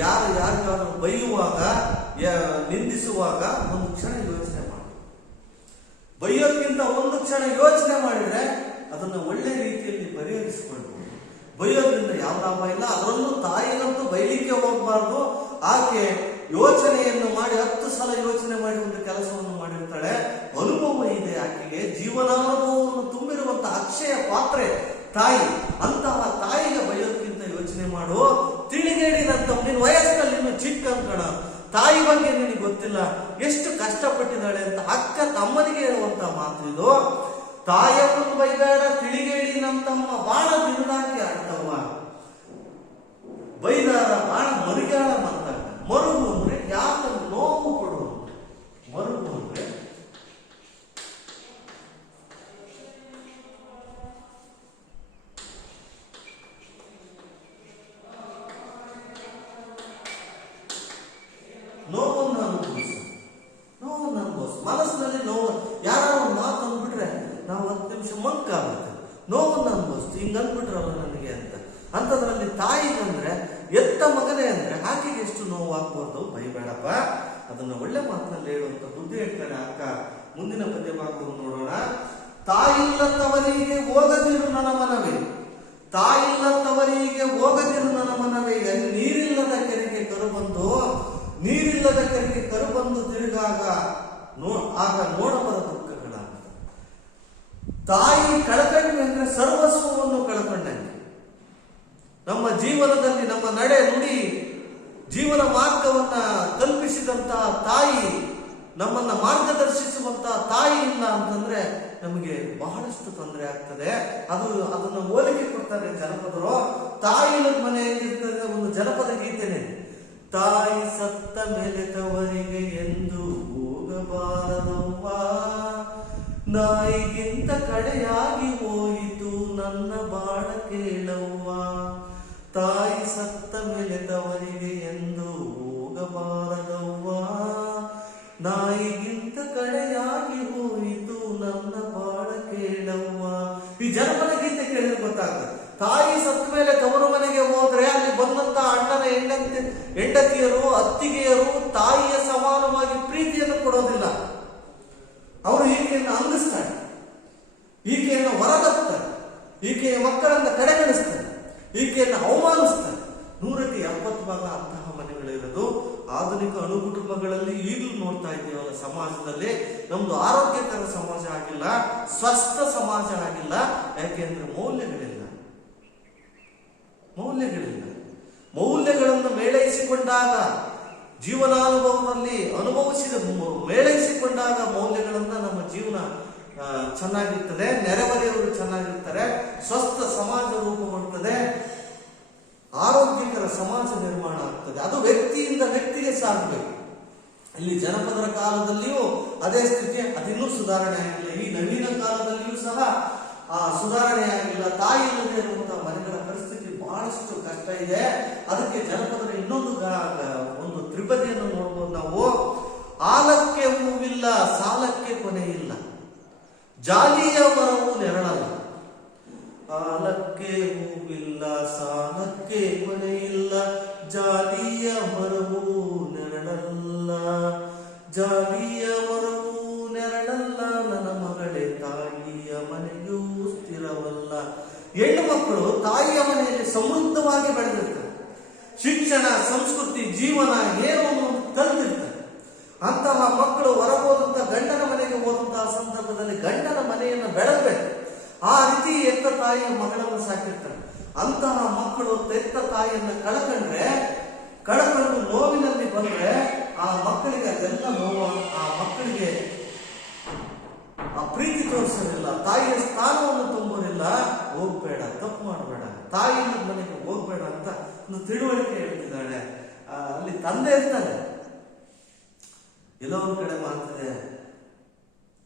ಯಾರಿಗಾದ್ರೂ ಬೈಯುವಾಗ, ನಿಂದಿಸುವಾಗ ಒಂದು ಕ್ಷಣ ಯೋಚನೆ ಮಾಡಿ. ಬೈಯೋದ್ಕಿಂತ ಒಂದು ಕ್ಷಣ ಯೋಚನೆ ಮಾಡಿದ್ರೆ ಅದನ್ನು ಒಳ್ಳೆ ರೀತಿಯಲ್ಲಿ ಪರಿಹರಿಸಿಕೊಳ್ಬಹುದು. ಬೈಯೋದ್ರಿಂದ ಯಾವ ಲಾಭ ಇಲ್ಲ. ಅದರಲ್ಲೂ ತಾಯಿಗಂತೂ ಬೈಲಿಕ್ಕೆ ಹೋಗಬಾರ್ದು. ಆಕೆ ಯೋಚನೆಯನ್ನು ಮಾಡಿ 10 ಸಲ ಯೋಚನೆ ಮಾಡಿ ಒಂದು ಕೆಲಸವನ್ನು ಮಾಡಿರ್ತಾಳೆ. ಅನುಭವ ಇದೆ ಆಕೆಗೆ, ಜೀವನಾನುಭವವನ್ನು ತುಂಬಿರುವಂತಹ ಅಕ್ಷಯ ಪಾತ್ರೆ ತಾಯಿ. ಅಂತಹ ತಾಯಿಗೆ ಬೈಯೋದ್ಕಿಂತ ಯೋಚನೆ ಮಾಡು. ತಿಳಿಗೇಡಿದಂತ ನಿನ್ನ ವಯಸ್ಸಿನಲ್ಲಿ ಇನ್ನು ಚಿಕ್ಕ ಅನ್ಕಣ, ತಾಯಿ ಬಗ್ಗೆ ನಿನಗೆ ಗೊತ್ತಿಲ್ಲ ಎಷ್ಟು ಕಷ್ಟಪಟ್ಟಿದ್ದಾಳೆ ಅಂತ ಅಕ್ಕ ತಮ್ಮನಿಗೆ ಹೇಳುವಂತ ಮಾತು ಇದು. ತಾಯಿಯನ್ನು ಬೈಬೇಡ ತಿಳಿಗೇಡಿನಂತಮ್ಮ, ಬಾಳ ದಿನದಾಗಿ ಆಡ್ತವ್ವ, ಬೈದಾರ ಬಾಳ ಮರಿಗಾಳ ಮಾತಾಡ. ಮರುಗು ಅಂದ್ರೆ ಯಾಕೆ ನೋವು ಕೊಡುವುದು. ಮರುಗು ಅಂದ್ರೆ ನೋವನ್ನು ಅನುಭವಿಸು. ಮನಸ್ಸಿನಲ್ಲಿ ನೋವು, ಯಾರು ಮಾತು ಅಂದ್ಬಿಟ್ರೆ ನಾವು 10 ನಿಮಿಷ ಮಂಕಾಗುತ್ತೆ. ನೋವನ್ನು ಅನುಭವಿಸ್ತು, ಹಿಂಗ ಅಂದ್ಬಿಟ್ರಲ್ಲ ನನಗೆ ಅಂತ. ಅಂಥದ್ರಲ್ಲಿ ತಾಯಿಗಂದ್ರೆ ಎತ್ತ ಮಗನೇ ಅಂದ್ರೆ ಆಕೆಗೆ ಎಷ್ಟು ನೋವು ಆಗ್ಬೋದು. ಬೈಬೇಡಪ್ಪ, ಅದನ್ನ ಒಳ್ಳೆ ಮಾತಿನಲ್ಲಿ ಹೇಳುವಂತ ಬುದ್ಧಿ ಹೇಳ್ತಾನೆ ಅಕ್ಕ. ಮುಂದಿನ ಪದ್ಯ ಭಾಗವನ್ನು ನೋಡೋಣ. ತಾಯಿಲ್ಲದವರಿಗೆ ಹೋಗದಿರು ನನ್ನ ಮನವೇ, ತಾಯಿಲ್ಲದವರಿಗೆ ಹೋಗದಿರು ನನ್ನ ಮನವೇ, ನೀರಿಲ್ಲದ ಕೆರೆಗೆ ಕರುಬಂದು, ನೀರಿಲ್ಲದ ಕೆರೆಗೆ ಕರುಬಂದು ತಿರುಗಾಗ ಆಗ ನೋಡಬರ ದುಃಖಗಳ. ತಾಯಿ ಕಳ್ಕೊಂಡ್ವಿ ಅಂದ್ರೆ ಸರ್ವಸ್ವವನ್ನು ಕಳ್ಕೊಂಡಂಗೆ. ನಮ್ಮ ಜೀವನದಲ್ಲಿ ನಮ್ಮ ನಡೆ ನುಡಿ ಜೀವನ ಮಾರ್ಗವನ್ನ ಕಲ್ಪಿಸಿದಂತಹ ತಾಯಿ, ನಮ್ಮನ್ನ ಮಾರ್ಗದರ್ಶಿಸುವಂತಹ ತಾಯಿ ಇಲ್ಲ ಅಂತಂದ್ರೆ ನಮಗೆ ಬಹಳಷ್ಟು ತೊಂದರೆ ಆಗ್ತದೆ. ಅದನ್ನ ಹೋಲಿಕೆ ಕೊಡ್ತಾರೆ ಜನಪದರು. ತಾಯಿ ಮನೆ ಹೇಗಿರ್ತದೆ, ಒಂದು ಜನಪದ ಗೀತೆನೆ. ತಾಯಿ ಸತ್ತ ಮೇಲೆ ತವರಿಗೆ ಎಂದು ಹೋಗಬಾರದವ್ವ, ನಾಯಿಗಿಂತ ಕಡೆಯಾಗಿ ಹೋಯಿತು ನನ್ನ ಬಾಳ ಕೇಳವ್ವ. ತಾಯಿ ಸತ್ತ ಮೇಲೆ ತವರಿಗೆ ಎಂದು ಹೋಗಬಾರದವ್ವ, ನಾಯಿಗಿಂತ ಕಡೆಯಾಗಿ ಹೋಯಿತು ನನ್ನ ಬಾಳ ಕೇಳವ್ವ. ಈ ಜನಪದ ಗೀತೆ ಕೇಳಿದ್ರೆ ಗೊತ್ತಾಗ್ತದೆ. ತಾಯಿ ಸತ್ತ ಮೇಲೆ ತವರು ಮನೆಗೆ ಹೋದ್ರೆ ಅಲ್ಲಿ ಬಂದಂತ ಅಣ್ಣನ ಹೆಂಡತಿಯರು, ಅತ್ತಿಗೆಯರು ತಾಯಿಯ ಸಮಾನವಾಗಿ ಪ್ರೀತಿಯನ್ನು ಕೊಡೋದಿಲ್ಲ. ಅವರು ಈಕೆಯನ್ನು ಅಂಗಿಸ್ತಾರೆ, ಈಕೆಯನ್ನು ಹೊರದಪ್ತಾರೆ, ಈಕೆಯ ಮಕ್ಕಳನ್ನ ಕಡೆಗಣಿಸ್ತಾರೆ. ಈಕೆಯನ್ನು ಅವಮಾನಿಸ್ತಾರೆ. 170 ಅಂತಹ ಮನೆಗಳಿರೋದು ಆಧುನಿಕ ಅಣುಕುಟುಂಬಗಳಲ್ಲಿ ಈಗಲೂ ನೋಡ್ತಾ ಇದ್ದೀವಲ್ಲ. ಸಮಾಜದಲ್ಲಿ ನಮ್ದು ಆರೋಗ್ಯಕರ ಸಮಾಜ ಆಗಿಲ್ಲ, ಸ್ವಸ್ಥ ಸಮಾಜ ಆಗಿಲ್ಲ. ಯಾಕೆಂದ್ರೆ ಮೌಲ್ಯಗಳನ್ನು ಮೇಳೈಸಿಕೊಂಡಾಗ, ಜೀವನಾನುಭವದಲ್ಲಿ ಮೇಳೈಸಿಕೊಂಡಾಗ ಮೌಲ್ಯಗಳನ್ನ ನಮ್ಮ ಜೀವನ ಚೆನ್ನಾಗಿರ್ತದೆ, ನೆರೆಹೊರೆಯವರು ಚೆನ್ನಾಗಿರ್ತಾರೆ, ಸ್ವಸ್ಥ ಸಮಾಜ ರೂಪುಗೊಳ್ಳುತ್ತದೆ, ಆರೋಗ್ಯಕರ ಸಮಾಜ ನಿರ್ಮಾಣ ಆಗ್ತದೆ. ಅದು ವ್ಯಕ್ತಿಯಿಂದ ವ್ಯಕ್ತಿಗೆ ಸಾಗಬೇಕು. ಇಲ್ಲಿ ಜನಪದರ ಕಾಲದಲ್ಲಿಯೂ ಅದೇ ಸ್ಥಿತಿ, ಅದಿನ್ನೂ ಸುಧಾರಣೆ ಆಗಿಲ್ಲ. ಈ ನವೀನ ಕಾಲದಲ್ಲಿಯೂ ಸಹ ಸುಧಾರಣೆ ಆಗಿಲ್ಲ. ತಾಯಿ ಇಲ್ಲದೆ ಇರುವಂತಹ ಮನೆಗಳ ಪರಿಸ್ಥಿತಿ ಬಹಳಷ್ಟು ಕಷ್ಟ ಇದೆ. ಅದಕ್ಕೆ ಜನಪದರ ಇನ್ನೊಂದು ಒಂದು ತ್ರಿಪದಿಯನ್ನು ನೋಡ್ಬೋದು ನಾವು. ಆಲಕ್ಕೆ ಹೂವಿಲ್ಲ, ಸಾಲಕ್ಕೆ ಕೊನೆ ಇಲ್ಲ, ಜಾಲಿಯ ಮರವು ನೆರಳಲ್ಲ. ಆಲಕ್ಕೆ ಹೂವಿಲ್ಲ, ಸಾಲಕ್ಕೆ ಕೊನೆ ಇಲ್ಲ, ಜಾಲಿಯ ಮರವು ನೆರಳಲ್ಲ, ಜಾಲಿಯ ಮರವು ನೆರಳಲ್ಲ, ನನ್ನ ಮಗಳೇ ತಾಯಿಯ ಮನೆಯೂ ಸ್ಥಿರವಲ್ಲ. ಹೆಣ್ಣು ಮಕ್ಕಳು ತಾಯಿಯ ಮನೆಯಲ್ಲಿ ಸಮೃದ್ಧವಾಗಿ ಬೆಳೆದಿರ್ತಾರೆ. ಶಿಕ್ಷಣ, ಸಂಸ್ಕೃತಿ, ಜೀವನ ಏನು ಕಲಿತಿರ್ತಾರೆ. ಅಂತಹ ಮಕ್ಕಳು ಹೊರಗೋದಂತ ಗಂಡನ ಮನೆಗೆ ಹೋದಂತಹ ಸಂದರ್ಭದಲ್ಲಿ ಗಂಡನ ಮನೆಯನ್ನು ಬೆಳೆದಬೇಕು. ಆ ರೀತಿ ಎತ್ತ ತಾಯಿಯ ಮಗಳನ್ನು ಸಾಕಿರ್ತಾರೆ. ಅಂತಹ ಮಕ್ಕಳು ತೆತ್ತ ತಾಯಿಯನ್ನು ಕಳಕೊಂಡು ನೋವಿನಲ್ಲಿ ಬಂದ್ರೆ ಆ ಮಕ್ಕಳಿಗೆ ಅದೆಲ್ಲ ನೋವು, ಆ ಮಕ್ಕಳಿಗೆ ಆ ಪ್ರೀತಿ ತೋರಿಸೋದಿಲ್ಲ, ತಾಯಿಯ ಸ್ಥಾನವನ್ನು ತುಂಬೋದಿಲ್ಲ. ಹೋಗ್ಬೇಡ, ತಪ್ಪು ಮಾಡಬೇಡ, ತಾಯಿ ಮನೆಗೆ ಹೋಗ್ಬೇಡ ಅಂತ ಒಂದು ತಿಳುವಳಿಕೆ ಹೇಳ್ತಿದ್ದಾಳೆ. ಅಲ್ಲಿ ತಂದೆ ಇರ್ತಾನೆ. ಎಲ್ಲೋ ಒಂದ್ ಕಡೆ ಮಾಡ್ತದೆ,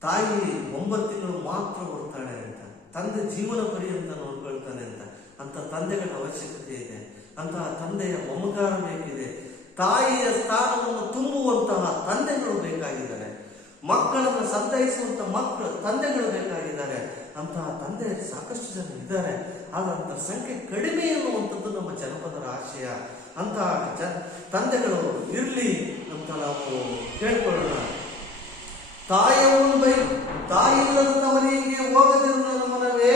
ತಾಯಿ 9 ತಿಂಗಳು ಮಾತ್ರ ಕೊಡ್ತಾಳೆ ಅಂತ, ತಂದೆ ಜೀವನ ಪರ್ಯಂತ ನೋಡ್ಕೊಳ್ತಾನೆ ಅಂತ ತಂದೆಗಳ ಅವಶ್ಯಕತೆ ಇದೆ. ಅಂತಹ ತಂದೆಯ ಮಮಕಾರ ಬೇಕಿದೆ. ತಾಯಿಯ ಸ್ಥಾನವನ್ನು ತುಂಬುವಂತಹ ತಂದೆಗಳು ಬೇಕಾಗಿದ್ದಾರೆ. ಮಕ್ಕಳನ್ನು ಸಂತೈಸುವಂತ ತಂದೆಗಳು ಬೇಕಾಗಿದ್ದಾರೆ. ಅಂತಹ ತಂದೆ ಸಾಕಷ್ಟು ಜನ ಇದ್ದಾರೆ. ಆದಂತ ಸಂಖ್ಯೆ ಕಡಿಮೆ ಎನ್ನುವಂಥದ್ದು ನಮ್ಮ ಜನಪದರ ಆಶಯ. ಅಂತಹ ತಂದೆಗಳು ಇರ್ಲಿ ಅಂತ ನಾವು ಕೇಳ್ಕೊಳ್ಳೋಣ. ತಾಯಿಲ್ಲದವರಿಗೆ ಹೋಗದಿರುವ ಮನವೇ,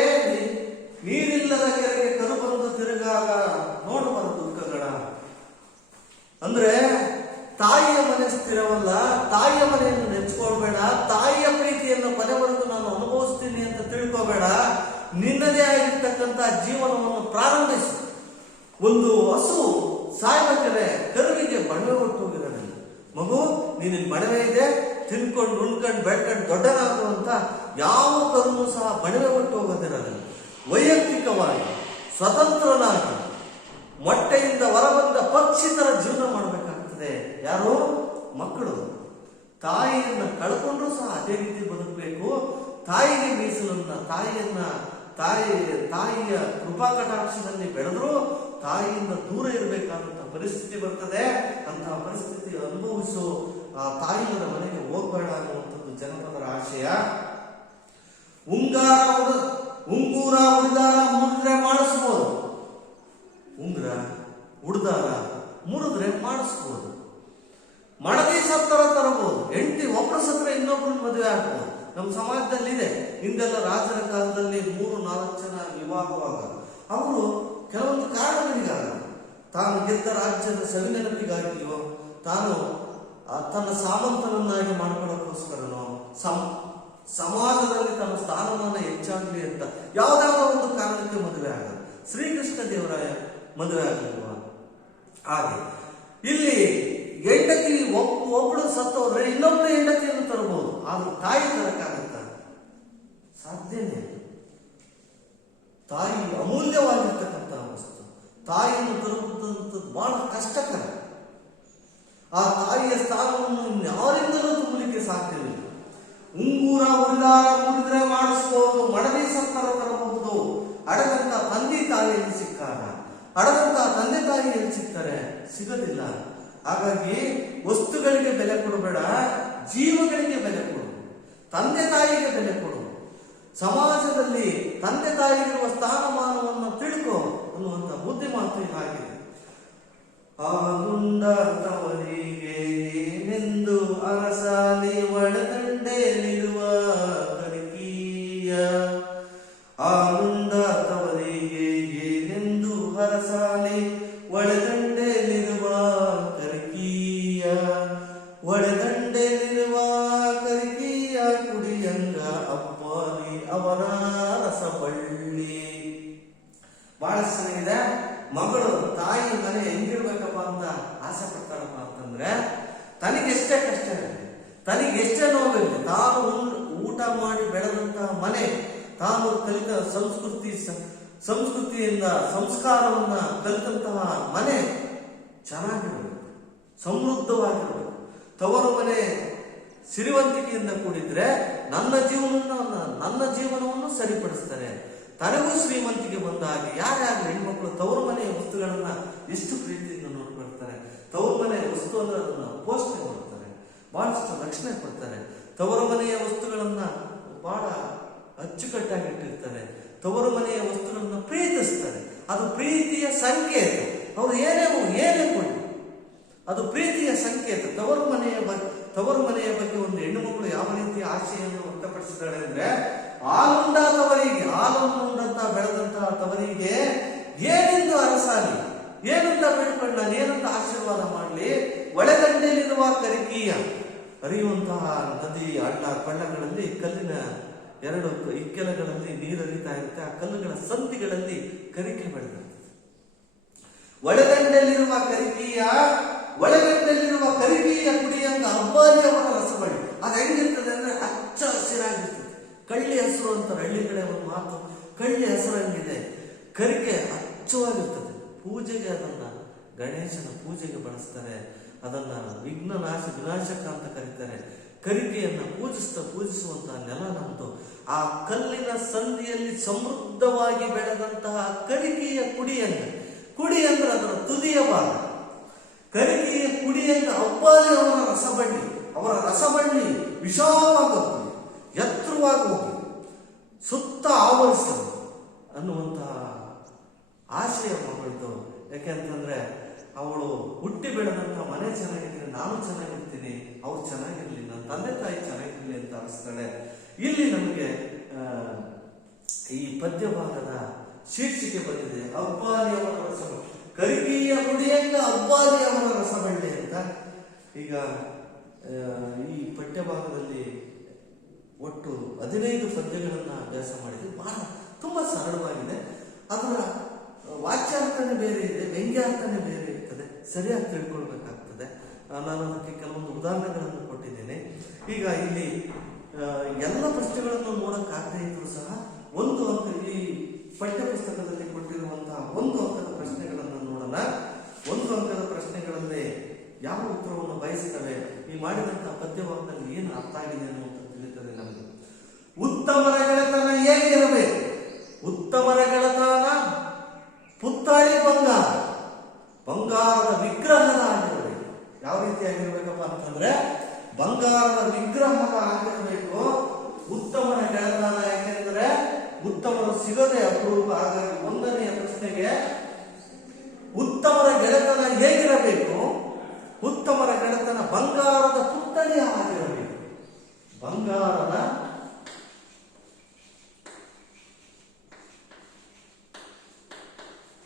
ನೀರಿಲ್ಲದ ಕೆರೆಗೆ ಕರು ಬಂದು ತಿರುಗಾಗ ನೋಡಬಾರ ದುಃಖಗಳ. ಅಂದ್ರೆ ತಾಯಿಯ ಮನೆ ಸ್ಥಿರವಲ್ಲ, ತಾಯಿಯ ಮನೆಯನ್ನು ನೆಚ್ಕೊಳ್ಬೇಡ, ತಾಯಿಯ ಪ್ರೀತಿಯನ್ನು ಕೊನೆವರೆಗೂ ನಾನು ಅನುಭವಿಸ್ತೀನಿ ಅಂತ ತಿಳ್ಕೋಬೇಡ. ನಿನ್ನದೇ ಆಗಿರ್ತಕ್ಕಂಥ ಜೀವನವನ್ನು ಪ್ರಾರಂಭಿಸಿ. ಒಂದು ಹಸು ಸಾಯ್ಬೇಕಾದ್ರೆ ಕರುವಿಗೆ ಬಣವೆ ಹೊಟ್ಟೋಗಿರೋದಿಲ್ಲ. ಮಗು, ನೀನು ಬಣವೆ ಇದೆ, ತಿನ್ಕೊಂಡು ಉಣ್ಕೊಂಡು ಬೆಳ್ಕೊಂಡು ದೊಡ್ಡನಾಗುವಂತ ಯಾವ ಕರುನು ಸಹ ಬಣವೆ ಹೊಟ್ಟು ಹೋಗೋದಿರಲಿಲ್ಲ. ವೈಯಕ್ತಿಕವಾಗಿ ಸ್ವತಂತ್ರನಾಗಿ ಮೊಟ್ಟೆಯಿಂದ ಹೊರಬಂದ ಪಕ್ಷಿ ತರ ಜೀವನ ಮಾಡಬೇಕಾಗ್ತದೆ. ಯಾರು? ಮಕ್ಕಳು. ತಾಯಿಯನ್ನ ಕಳ್ಕೊಂಡ್ರು ಸಹ ಅದೇ ರೀತಿ ಬದುಕಬೇಕು. ತಾಯಿಗೆ ಮೀಸಲನ್ನ ತಾಯಿಯ ಕೃಪಾ ಕಟಾಕ್ಷದಲ್ಲಿ ಬೆಳೆದ್ರು ತಾಯಿಯಿಂದ ದೂರ ಇರಬೇಕಾದಂತ ಪರಿಸ್ಥಿತಿ ಬರ್ತದೆ. ಅಂತಹ ಪರಿಸ್ಥಿತಿ ಅನುಭವಿಸೋ ಆ ತಾಯಿಯರ ಮನೆಗೆ ಹೋಗ್ಬೇಡ ಅನ್ನುವಂಥದ್ದು ಜನಪದರ ಆಶಯ. ಉಂಗೂರ ಉಡಿದಾರ ಮುರಿದ್ರೆ ಮಾಡಿಸ್ಬೋದು. ಉಂಗುರ ಉಡ್ದಾರ ಮುರಿದ್ರೆ ಮಾಡಿಸ್ಬೋದು. ಮಡದಿ ಸತ್ತರ ತರಬಹುದು. ಹೆಂಡತಿ ಒಬ್ಬರ ಸತ್ರ ಇನ್ನೊಬ್ಬರ ಮದುವೆ ಆಗ್ಬೋದು. ನಮ್ಮ ಸಮಾಜದಲ್ಲಿ ಇದೆ. ಹಿಂದೆಲ್ಲ ರಾಜರ ಕಾಲದಲ್ಲಿ 3-4 ಜನ ವಿವಾಹವಾಗ ಅವರು ಕೆಲವೊಂದು ಕಾರಣಗಳಿಗಾಗ, ತಾನು ಗೆದ್ದ ರಾಜ್ಯದ ಸವಿನೆನಪಿಗಾಗಿಯೋ, ತಾನು ತನ್ನ ಸಾಮಂತನನ್ನಾಗಿ ಮಾಡ್ಕೊಳ್ಳೋಕ್ಕೋಸ್ಕರನೋ, ಸಮಾಜದಲ್ಲಿ ತನ್ನ ಸ್ಥಾನಮಾನ ಹೆಚ್ಚಾಗಲಿ ಅಂತ ಯಾವುದಾದ್ರೂ ಒಂದು ಕಾರಣಕ್ಕೆ ಮದುವೆ ಆಗಲ್ಲ. ಶ್ರೀಕೃಷ್ಣ ದೇವರಾಯ ಮದುವೆ ಆಗಲ್ವ? ಹಾಗೆ ಇಲ್ಲಿ ಹೆಂಡತಿ ಒಬ್ಬಳು ಸತ್ತು ಹೋದ್ರೆ ಇನ್ನೊಬ್ಬಳು ಹೆಂಡತಿಯನ್ನು ತರಬಹುದು. ಆದ್ರೂ ತಾಯಿ ತರಕ್ಕಾಗತ್ತ? ಸಾಧ್ಯನೇ. ತಾಯಿ ಅಮೂಲ್ಯವಾಗಿರ್ತಕ್ಕಂತಹ ವಸ್ತು. ತಾಯಿಯನ್ನು ತರುವಂಥದ್ದು ಬಹಳ ಕಷ್ಟಕರ. ಆ ತಾಯಿಯ ಸ್ಥಾನವನ್ನು ಯಾರಿಂದಲೂ ತುಂಬಲಿಕ್ಕೆ ಸಾಧ್ಯವಿಲ್ಲ. ಉಂಗೂರ ಉರಿದಾರ ಮುರಿದ್ರೆ ಮಾಡಿಸಬಹುದು, ಮಡದಿ ಸತ್ತರ ತರಬಹುದು. ಅಡದಂತ ತಂದೆ ತಾಯಿಯಲ್ಲಿ ಸಿಕ್ಕಾಗ, ಅಡದಂತ ತಂದೆ ತಾಯಿಯಲ್ಲಿ ಸಿಗ್ತಾರೆ, ಸಿಗೋದಿಲ್ಲ. ಹಾಗಾಗಿ ವಸ್ತುಗಳಿಗೆ ಬೆಲೆ ಕೊಡಬೇಡ, ಜೀವಗಳಿಗೆ ಬೆಲೆ ಕೊಡು, ತಂದೆ ತಾಯಿಗೆ ಬೆಲೆ ಕೊಡು. ಸಮಾಜದಲ್ಲಿ ತಂದೆ ತಾಯಿಗಿರುವ ಸ್ಥಾನಮಾನವನ್ನು ತಿಳ್ಕೊ ಅನ್ನುವಂಥ ಬುದ್ಧಿ ಮಾತು ಇದಾಗಿದೆ. ಆಗುಂಡ ತವರಿಗೆ ಏನೆಂದು ಅರಸಾಲಿ ಒಳಗಂಡೆ ನಿಡುವ ಕರಿಕೀಯ. ಆಗುಂಡ ತವರಿಗೆ ಏನೆಂದು ಚೆನ್ನಾಗಿದೆ. ಮಗಳು ತಾಯಿ ಮನೆ ಹೆಂಗಿರ್ಬೇಕಪ್ಪ ಅಂತ ಆಸೆ ಪಡ್ತಾಳಪ್ಪ ಅಂತಂದ್ರೆ, ತನಗೆಷ್ಟೇ ಕಷ್ಟ ಇರಲಿ, ತನಗೆಷ್ಟೇ ನೋವಿರಲಿ, ತಾನು ಊಟ ಮಾಡಿ ಬೆಳೆದಂತಹ ಮನೆ, ತಾನು ಕಲಿತ ಸಂಸ್ಕೃತಿಯಿಂದ ಸಂಸ್ಕಾರವನ್ನ ಕಲಿತಂತಹ ಮನೆ ಚೆನ್ನಾಗಿರಬೇಕು, ಸಮೃದ್ಧವಾಗಿರಬೇಕು. ತವರು ಮನೆ ಸಿರಿವಂತಿಕೆಯಿಂದ ಕೂಡಿದ್ರೆ ನನ್ನ ಜೀವನವನ್ನು ಸರಿಪಡಿಸ್ತಾರೆ. ತನಗೂ ಶ್ರೀಮಂತಿಗೆ ಬಂದ ಹಾಗೆ ಯಾರ್ಯಾರು ಹೆಣ್ಮಕ್ಳು ತವರು ಮನೆಯ ವಸ್ತುಗಳನ್ನ ಎಷ್ಟು ಪ್ರೀತಿಯಿಂದ ನೋಡ್ಕೊಳ್ತಾರೆ. ತವರು ಮನೆಯ ವಸ್ತು ಅಂದ್ರೆ ಅದನ್ನ ಪೋಷಣೆ ಮಾಡ್ತಾರೆ, ಬಹಳಷ್ಟು ರಕ್ಷಣೆ ಕೊಡ್ತಾರೆ. ತವರು ಮನೆಯ ವಸ್ತುಗಳನ್ನ ಬಹಳ ಅಚ್ಚುಕಟ್ಟಾಗಿ ಇಟ್ಟಿರ್ತಾರೆ. ತವರು ಮನೆಯ ವಸ್ತುಗಳನ್ನ ಪ್ರೀತಿಸ್ತಾರೆ. ಅದು ಪ್ರೀತಿಯ ಸಂಕೇತ. ಅವರು ಏನೇ ಕೊಡಿ, ಅದು ಪ್ರೀತಿಯ ಸಂಕೇತ. ತವರು ಮನೆಯ ಬಗ್ಗೆ ಒಂದು ಹೆಣ್ಣು ಮಕ್ಕಳು ಯಾವ ರೀತಿಯ ಆಶೆಯನ್ನು ವ್ಯಕ್ತಪಡಿಸಿದ್ದಾಳೆ ಅಂದ್ರೆ, ಹಾಲನ್ನುಂಡಂತ ಬೆಳೆದಂತಹ ತವರಿಗೆ ಏನೆಂದು ಅರಸಾಲಿ, ಏನಂತ ಬೇಡ್ಕೊಂಡು ನಾನು ಏನಂತ ಆಶೀರ್ವಾದ ಮಾಡಲಿ. ಒಳಗಂಡಲ್ಲಿರುವ ಕರಿಕೀಯ ಹರಿಯುವಂತಹ ನದಿ, ಹಳ್ಳ, ಕೊಳ್ಳಗಳಲ್ಲಿ ಕಲ್ಲಿನ 2 ಇಕ್ಕೆಲಗಳಲ್ಲಿ ನೀರು ಹರಿತಾ ಇರುತ್ತೆ. ಆ ಕಲ್ಲುಗಳ ಸಂತಿಗಳಲ್ಲಿ ಕರಿಕೆ ಬೆಳೆದಿರ್ತದೆ. ಒಳಗಂಡಲ್ಲಿರುವ ಕರಿಕೀಯ ಕುಡಿಯಂಗ ಅಬ್ಬಾಲಿ ಅವರ ರಸಬಳ್ಳಿ. ಅದು ಹೆಂಗಿರ್ತದೆ ಅಂದ್ರೆ ಹಚ್ಚ ಹಸಿರಾಗಿರ್ತದೆ. ಕಳ್ಳಿ ಹಸಿರು ಅಂತಾರೆ ಹಳ್ಳಿ ಕಡೆ ಒಂದು ಮಾತು, ಕಳ್ಳಿ ಹಸಿರಂಗಿದೆ. ಕರಿಕೆ ಹಚ್ಚವಾಗಿರ್ತದೆ. ಪೂಜೆಗೆ ಅದನ್ನ ಗಣೇಶನ ಪೂಜೆಗೆ ಬಳಸ್ತಾರೆ. ಅದನ್ನ ವಿನಾಶಕ ಅಂತ ಕರೀತಾರೆ. ಕರಿಕೆಯನ್ನ ಪೂಜಿಸುವಂತಹ ನೆಲ ನಮ್ದು. ಆ ಕಲ್ಲಿನ ಸಂದಿಯಲ್ಲಿ ಸಮೃದ್ಧವಾಗಿ ಬೆಳೆದಂತಹ ಕರಿಕೆಯ ಕುಡಿ ಅಂದ್ರೆ ಅದರ ತುದಿಯ ಭಾಗ. ಕರಿಕೆಯ ಕುಡಿಯಂಗ ಅಬ್ಬಾಲಿ ಅವರ ರಸಬಳ್ಳಿ ವಿಶಾಲವಾಗೋದು, ಎತ್ತರವಾಗಿ ಹೋಗಿ ಸುತ್ತ ಆವರಿಸಲು ಅನ್ನುವಂತಹ ಆಶಯ ಮಗಳದು. ಯಾಕೆಂತಂದ್ರೆ ಅವಳು ಹುಟ್ಟಿ ಬೆಳೆದಂತ ಮನೆ ಚೆನ್ನಾಗಿದ್ರೆ ನಾನು ಚೆನ್ನಾಗಿರ್ತೀನಿ, ಅವ್ರು ಚೆನ್ನಾಗಿರ್ಲಿ, ನನ್ನ ತಂದೆ ತಾಯಿ ಚೆನ್ನಾಗಿರ್ಲಿ ಅಂತ ಅನಿಸ್ತಾಳೆ. ಇಲ್ಲಿ ನಮಗೆ ಈ ಪದ್ಯ ಭಾಗದ ಶೀರ್ಷಿಕೆ ಬಂದಿದೆ, ಅಬ್ಬಾಲಿಯವರ ರಸಬಳ್ಳಿ. ಕರಿಕೆಯ ಕುಡಿಯಂಗ ಅಬ್ಬಾಲಿಯವರ ರಸಬಳ್ಳಿ ಅಂತ. ಈಗ ಈ ಪಠ್ಯ ಭಾಗದಲ್ಲಿ ಒಟ್ಟು 15 ಪದ್ಯಗಳನ್ನ ಅಭ್ಯಾಸ ಮಾಡಿದ್ವಿ. ತುಂಬಾ ಸರಳವಾಗಿದೆ. ಅದರ ವಾಚ್ಯಾರ್ಥನೇ ಬೇರೆ ಇದೆ, ವ್ಯಂಗ್ಯಾರ್ಥನೇ ಬೇರೆ ಇರ್ತದೆ. ಸರಿಯಾಗಿ ತಿಳ್ಕೊಳ್ಬೇಕಾಗ್ತದೆ. ನಾನು ಅದಕ್ಕೆ ಕೆಲವೊಂದು ಉದಾಹರಣೆಗಳನ್ನು ಕೊಟ್ಟಿದ್ದೇನೆ. ಈಗ ಇಲ್ಲಿ ಎಲ್ಲ ಪ್ರಶ್ನೆಗಳನ್ನು ನೋಡಕ್ಕಾಗದೇ ಇದ್ರು ಸಹ ಒಂದು ಅಂಕ, ಈ ಪಠ್ಯ ಪುಸ್ತಕದಲ್ಲಿ ಕೊಟ್ಟಿರುವಂತಹ 1 ಅಂಕದ ಪ್ರಶ್ನೆಗಳನ್ನು ನೋಡೋಣ. 1 ಅಂಕದ ಪ್ರಶ್ನೆಗಳಲ್ಲಿ ಯಾವ ಉತ್ತರವನ್ನು ಬಯಸ್ತವೆ, ಈ ಮಾಡಿದಂತಹ ಪದ್ಯಭಾಗದಲ್ಲಿ ಏನು ಅರ್ಥ ಆಗಿದೆ ಅನ್ನುವಂಥ ತಿಳಿಯುತ್ತದೆ ನಮಗೆ. ಉತ್ತಮರ ಗೆಳೆತನ ಹೇಗಿರಬೇಕು? ಉತ್ತಮರ ಗೆಳೆತನ ಪುತ್ಥಳಿ ಬಂಗಾರದ ವಿಗ್ರಹದ ಆಗಿರಬೇಕು. ಯಾವ ರೀತಿಯಾಗಿರ್ಬೇಕಪ್ಪ ಅಂತಂದ್ರೆ ಬಂಗಾರದ ವಿಗ್ರಹದ ಆಗಿರಬೇಕು ಉತ್ತಮರ ಗೆಳೆತನ. ಯಾಕೆಂದ್ರೆ ಉತ್ತಮರು ಸಿಗದೆ ಅಪರೂಪ. ಹಾಗಾಗಿ 1ನೆಯ ಪ್ರಶ್ನೆಗೆ ಉತ್ತಮರ ಗೆಳೆತನ ಹೇಗಿರಬೇಕು? ಉತ್ತಮರ ಗೆಳೆತನ ಬಂಗಾರದ ಪುತ್ಥಳಿ ಆಗಿರಬೇಕು. ಬಂಗಾರದ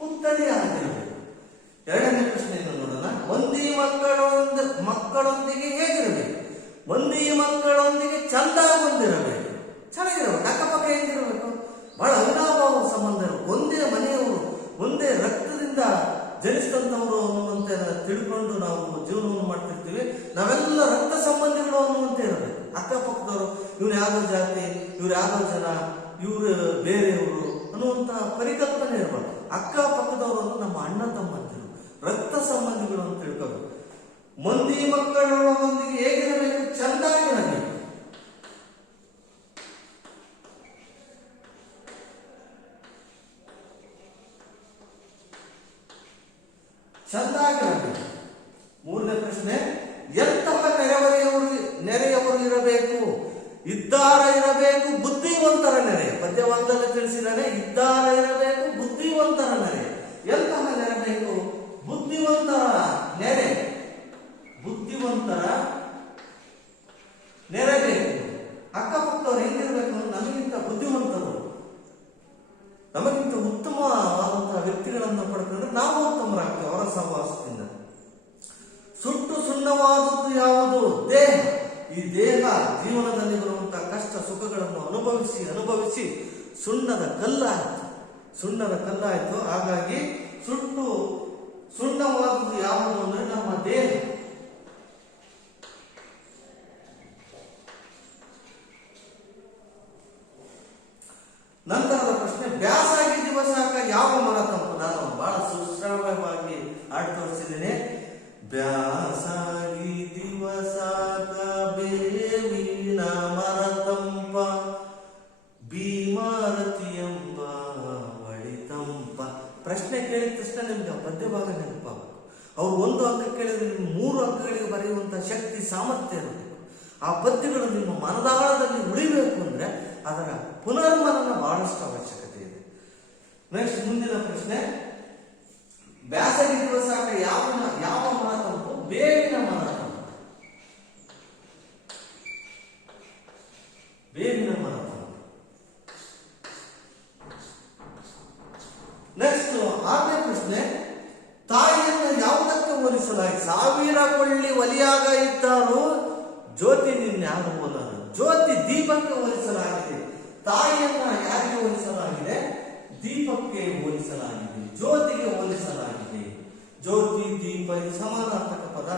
ಪುತ್ಥಳಿ ಆಗಿರಬೇಕು. 2ನೇ ಪ್ರಶ್ನೆಯನ್ನು ನೋಡೋಣ. ಮಂದಿ ಮಕ್ಕಳೊಂದಿಗೆ ಹೇಗಿರಬೇಕು? ಮಂದಿ ಮಕ್ಕಳೊಂದಿಗೆ ಚಂದ ಹೊಂದಿರಬೇಕು, ಚೆನ್ನಾಗಿರಬೇಕು. ಅಕ್ಕಪಕ್ಕ ಹೇಗಿರಬೇಕು? ಬಹಳ ಅವಿನಾಭಾವ ಸಂಬಂಧ ಇರಬೇಕು. ಒಂದೇ ಮನೆಯವರು, ಒಂದೇ ರಕ್ತದಿಂದ ಜನಿಸಿದಂಥವರು ಅನ್ನುವಂತೆ ತಿಳ್ಕೊಂಡು ನಾವು ಜೀವನವನ್ನು ಮಾಡ್ತಿರ್ತೀವಿ. ನಾವೆಲ್ಲ ರಕ್ತ ಸಂಬಂಧಿಗಳು ಅನ್ನುವಂತೆ ಇರಬೇಕು. ಅಕ್ಕಪಕ್ಕದವರು ಇವ್ರು ಯಾವ್ದೋ ಜಾತಿ, ಇವ್ರು ಯಾವ್ದೋ ಜನ, ಇವರು ಬೇರೆಯವರು ಅನ್ನುವಂತಹ ಪರಿಕಲ್ಪನೆ ಇರಬಾರ್ದು. ಅಕ್ಕಪಕ್ಕದವರು ಅಂದ್ರೆ ನಮ್ಮ ಅಣ್ಣ ತಮ್ಮಂದಿರು, ರಕ್ತ ಸಂಬಂಧಿಗಳು ಅಂತ ತಿಳ್ಕೋಬೇಕು. ಮಂದಿ ಮಕ್ಕಳೊಂದಿಗೆ ಹೇಗಿರಬೇಕು? ಚಂದಾಗಿರಬೇಕು. ಚಂದಾಗಿರಬೇಕು. 3ನೇ ಪ್ರಶ್ನೆ, ಎಂತಹ ನೆರೆಯವರು ಇರಬೇಕು? ಇದ್ದಾರ ಇರಬೇಕು, ಬುದ್ಧಿವಂತರ ನೆರೆ. ಪದ್ಯವಾದದಲ್ಲಿ ತಿಳಿಸಿದಾನೆ, ಇದ್ದಾರ ಇರಬೇಕು, ಬುದ್ಧಿವಂತರ ನೆರೆ. ಎಂತಹ ನೆರೆ ಬೇಕು? ಬುದ್ಧಿವಂತರ ನೆರೆ. ಬುದ್ಧಿವಂತರ ನೆರೆ ಬೇಕು. ಅಕ್ಕಪಕ್ಕದವ್ರು ಹೆಂಗಿರ್ಬೇಕು? ನಮಗಿಂತ ಬುದ್ಧಿವಂತರು, ನಮಗಿಂತ ಉತ್ತಮವಾದಂತಹ ವ್ಯಕ್ತಿಗಳನ್ನು ಪಡ್ಕೊಂಡ್ರೆ ನಾವು ಉತ್ತಮರಾಗ್ತೇವೆ ಅವರ ಸಹವಾಸದಿಂದ. ಸುಟ್ಟು ಸುಣ್ಣವಾದದ್ದು ಯಾವುದು? ದೇಹ. ಈ ದೇಹ ಜೀವನದಲ್ಲಿ ಬರುವಂತಹ ಕಷ್ಟ ಸುಖಗಳನ್ನು ಅನುಭವಿಸಿ ಸುಣ್ಣದ ಕಲ್ಲಾಯಿತು. ಸುಣ್ಣದ ಕಲ್ಲಾಯ್ತು. ಹಾಗಾಗಿ ಸುಣ್ಣವಾದುದು ಯಾವುದು ಅಂದ್ರೆ ನಮ್ಮ ದೇಹ. ನಂತರದ ಪ್ರಶ್ನೆ, ಬ್ಯಾಸಾಗಿ ದಿವಸಾಕ ಯಾವ ಮರ ತಂಪು? ನಾನು ಬಹಳ ಸುಶ್ರಾವ್ಯವಾಗಿ ಆಡಿ ತೋರಿಸಿದ್ದೇನೆ. ಬ್ಯಾಸಾಗಿ ದಿವಸಾಕ ಬೇವಿನ ಮರ ತಂಪ, ಭೀಮಾರತಿ ಎಂಬ ಒಳಿತಂಪ. ಪ್ರಶ್ನೆ ಕೇಳಿದ ತಕ್ಷಣ ನಿಮ್ಗೆ ಪದ್ಯ ಭಾಗ ನೆನಪಾಗಬೇಕು. ಅವ್ರು ಒಂದು ಅಂಕ ಕೇಳಿದ್ರೆ ನಿಮ್ಗೆ 3 ಅಂಕಗಳಿಗೆ ಬರೆಯುವಂತ ಶಕ್ತಿ ಸಾಮರ್ಥ್ಯ ಇರಬೇಕು. ಆ ಪದ್ಯಗಳು ನಿಮ್ಮ ಮನದಾಳದಲ್ಲಿ ಉಳಿಬೇಕು ಅಂದ್ರೆ ಅದರ ಪುನರ್ಮನನ ಬಹಳಷ್ಟು ಅವಶ್ಯಕತೆ ಇದೆ. ನೆಕ್ಸ್ಟ್ ಮುಂದಿನ ಪ್ರಶ್ನೆ, ಬ್ಯಾಸಗಿ ದಿವಸಾಕ ಯಾವ ಮರ ತಂಪು? ಬೇವಿನ ಮರ ತಂಪು. ಬೇವಿನ ಮರ ತಂಪು. ನೆಕ್ಸ್ಟ್ 6ನೇ ಪ್ರಶ್ನೆ, ತಾಯಿಯನ್ನು ಯಾವುದಕ್ಕೆ ಹೋಲಿಸಲಾಗಿ? 1000 ಕೊಳ್ಳಿ ಒಲಿಯಾಗ ಇದ್ದಾರು ಜ್ಯೋತಿ ನಿನ್ಯಾರು ಹೋಲರು. ಜ್ಯೋತಿ ದೀಪಕ್ಕೆ ಹೋಲಿಸಲಾಗಿದೆ. ತಾಯಿಯನ್ನ ಯಾರಿಗೆ ಹೋಲಿಸಲಾಗಿದೆ? ದೀಪಕ್ಕೆ ಹೋಲಿಸಲಾಗಿದೆ, ಜ್ಯೋತಿಗೆ ಹೋಲಿಸಲಾಗಿದೆ. ಜ್ಯೋತಿ ದೀಪ ಸಮಾನಾರ್ಥಕ ಪದ.